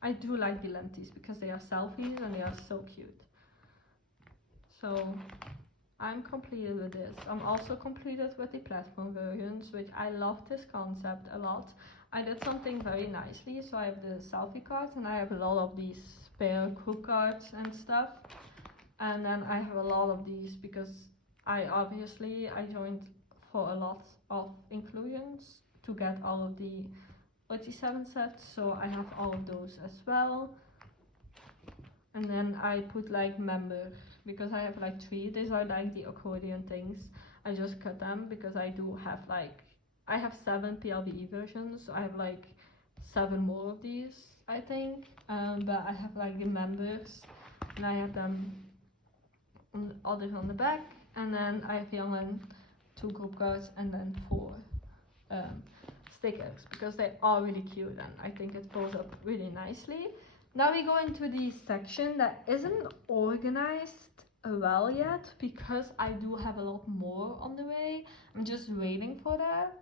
I do like the lenses because they are selfies and they are so cute. So I'm completed with this. I'm also completed with the platform versions, which I love this concept a lot. I did something very nicely, so I have the selfie cards and I have a lot of these spare group cards and stuff. And then I have a lot of these because I joined for a lot of inclusions to get all of the OT7 sets, so I have all of those as well. And then I put like member, because I have like 3. These are like the accordion things. I just cut them because I do have like, I have 7 PLBE versions, so I have like 7 more of these, I think. But I have like the members, and I have them on others on the back, and then I have Young 2 group cards, and then 4 stickers, because they are really cute and I think it pulls up really nicely. Now we go into the section that isn't organized well yet, because I do have a lot more on the way. I'm just waiting for that.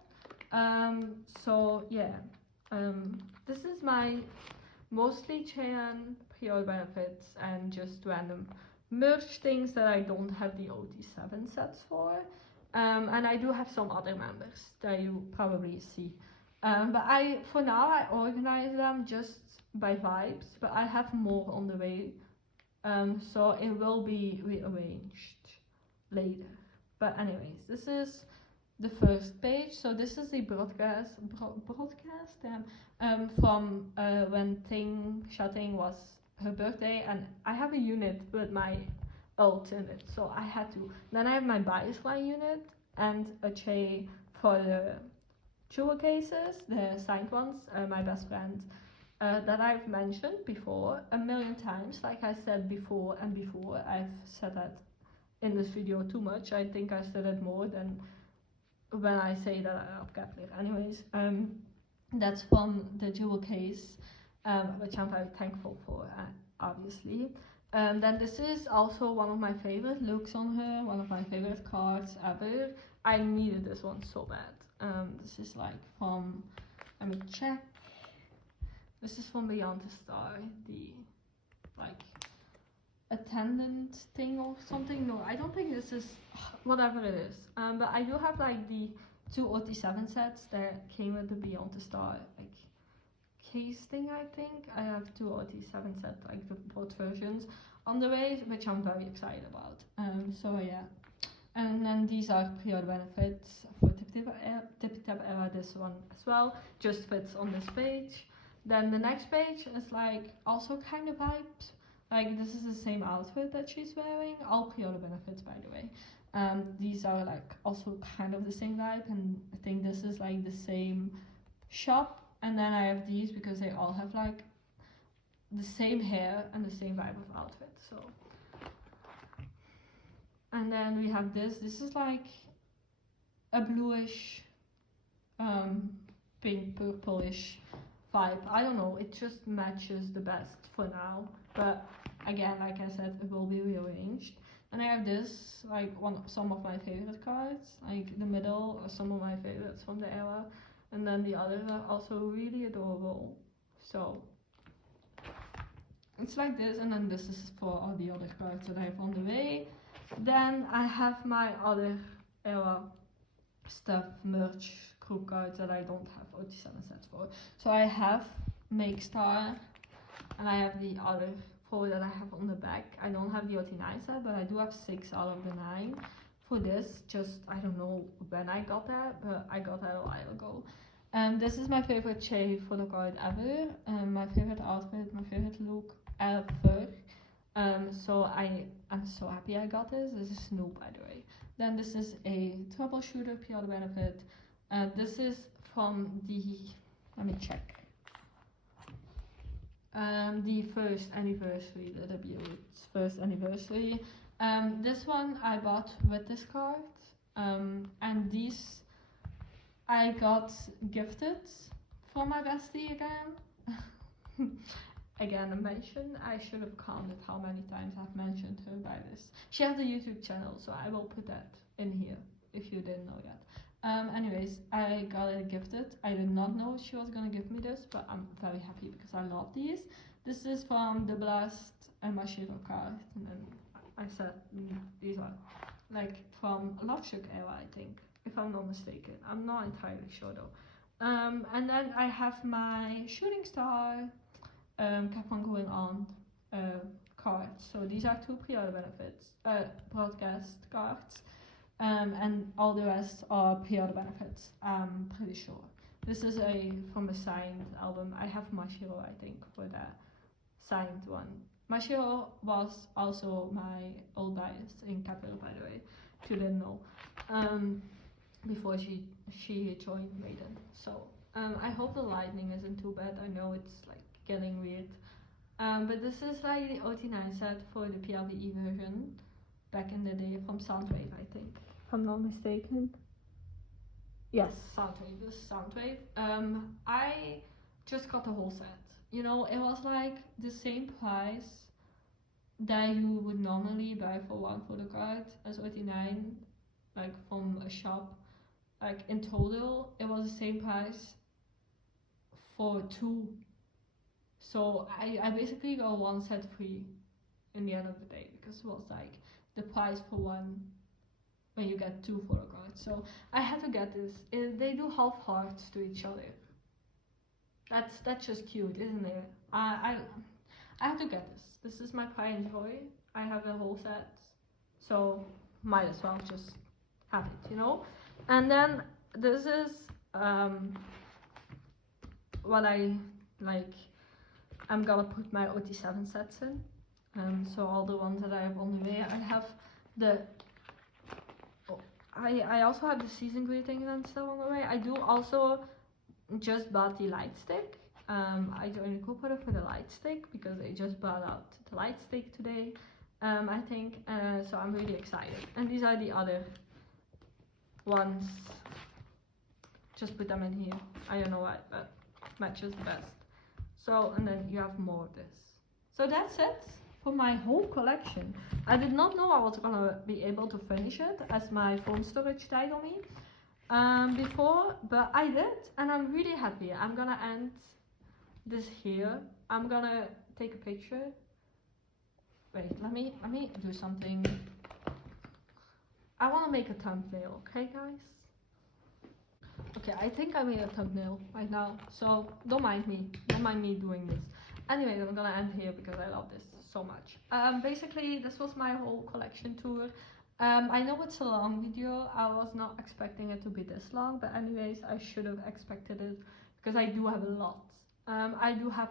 So yeah, this is my mostly Cheon pre-order benefits and just random merch things that I don't have the OT7 sets for. And I do have some other members that you probably see. But for now I organize them just by vibes, but I have more on the way. So it will be rearranged later. But anyways, this is the first page. So this is the broadcast from when Jaejoong was her birthday, and I have a unit with my ult in it, so I had to. Then I have my bias line unit and a Che for the jewel cases, the signed ones, my best friend, that I've mentioned before a million times. Like I said before and before, I've said that in this video too much. I think I said it more than when I say that I love Kep1er. Anyways, that's from the jewel case, which I'm very thankful for, obviously. Then this is also one of my favorite looks on her, one of my favorite cards ever. I needed this one so bad. This is like from, let me check. This is from Beyond the Star, the like attendant thing or something. No, I don't think this is, whatever it is. But I do have like the 2 OT7 sets that came with the Beyond the Star like case thing. I think I have 2 OT7 sets, like the both versions on the way, which I'm very excited about. So yeah, and then these are pre-order benefits for Tip Tap Era. This one as well just fits on this page. Then the next page is like also kind of vibes. Like this is the same outfit that she's wearing. All pre-order benefits, by the way. These are like also kind of the same vibe, and I think this is like the same shop. And then I have these because they all have like the same hair and the same vibe of outfit. So, and then we have this. This is like a bluish, pink, purplish vibe. I don't know. It just matches the best for now. But again, like I said, it will be rearranged. And I have this, like some of my favorite cards, like the middle are some of my favorites from the era, and then the others are also really adorable. So it's like this, and then this is for all the other cards that I have on the way. Then I have my other era stuff, merch, group cards that I don't have OT7 sets for. So I have Nmixx, and I have the other 4 that I have on the back. I don't have the OT9 set, but I do have 6 out of the 9 for this. Just, I don't know when I got that, but I got that a while ago. This is my favorite Kpop Photocard ever. My favorite outfit, my favorite look ever. So I am so happy I got this. This is Snoop, by the way. Then this is a troubleshooter pre-order benefit. This is from the, let me check. The first anniversary, the debut's first anniversary. This one I bought with this card, and these I got gifted from my bestie again. Again, a mention. I should have counted how many times I've mentioned her by this. She has a YouTube channel, so I will put that in here if you didn't know yet. Anyways, I got it gifted. I did not know she was gonna give me this, but I'm very happy because I love these. This is from the Blast and my Shiro card, and then I said these are like from Love Shook era, I think, if I'm not mistaken. I'm not entirely sure though. And then I have my Shooting Star Kep1er Going On cards. So these are 2 pre-order benefits, broadcast cards. and all the rest are pre-order benefits, I'm pretty sure. This is from a signed album. I have Mashiro, I think, for that signed one. Mashiro was also my old bias in Kep1er, by the way, if you didn't know, before she joined Madein. So I hope the lighting isn't too bad. I know it's like getting weird. But this is like the OT9 set for the PLBE version back in the day from Soundwave, I think, if I'm not mistaken. Yes, Soundwave. This is Soundwave. I just got the whole set. You know, it was like the same price that you would normally buy for one photocard as OT9, like from a shop. Like in total, it was the same price for two. So I basically got one set free in the end of the day, because it was like the price for one when you get two photocards. So I had to get this. They do half hearts to each other. That's just cute, isn't it? I have to get this. This is my pride and joy. I have the whole set, so might as well just have it, you know. And then this is what I like. I'm gonna put my OT7 sets in. So all the ones that I have on the way. I have the. Oh, I also have the season greetings and stuff on the way. I do also just bought the light stick. I joined Kpop1er for the light stick because they just brought out the light stick today. I think so. I'm really excited. And these are the other ones. Just put them in here. I don't know why, but matches the best. So, and then you have more of this. So that's it for my whole collection. I did not know I was gonna be able to finish it as my phone storage died on me before, but I did, and I'm really happy. I'm gonna end this here. I'm gonna take a picture. Wait, let me do something. I want to make a thumbnail, okay guys? Okay, I think I made a thumbnail right now, so don't mind me doing this. Anyway, I'm gonna end here because I love this so much. Basically, this was my whole collection tour. I know it's a long video. I was not expecting it to be this long, but anyways, I should have expected it because I do have a lot. I do have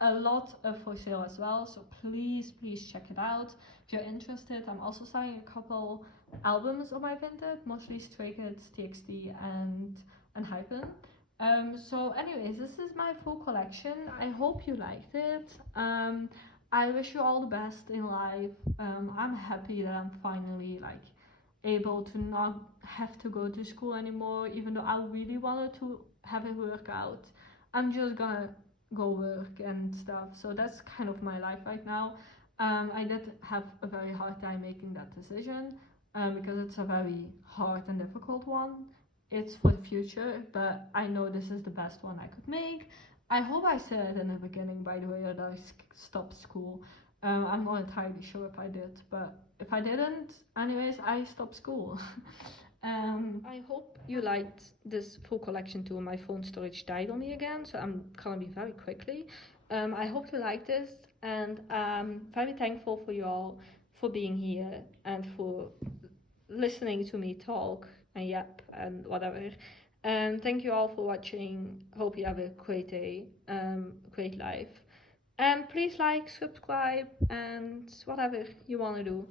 a lot for sale as well, so please check it out if you're interested. I'm also selling a couple albums on my Vinted, mostly Stray Kids, TXT, and Hypen. So anyways, this is my full collection. I hope you liked it. I wish you all the best in life. I'm happy that I'm finally like able to not have to go to school anymore, even though I really wanted to have it work out. I'm just gonna go work and stuff, so that's kind of my life right now. I did have a very hard time making that decision because it's a very hard and difficult one. It's for the future, but I know this is the best one I could make. I hope I said it in the beginning, by the way, that I stopped school. I'm not entirely sure if I did, but if I didn't, anyways, I stopped school. I hope you liked this full collection too. My phone storage died on me again, so I'm gonna be very quickly. I hope you liked this, and I'm very thankful for you all for being here and for listening to me talk and yap and whatever. Thank you all for watching. Hope you have a great day, great life. And please like, subscribe, and whatever you want to do.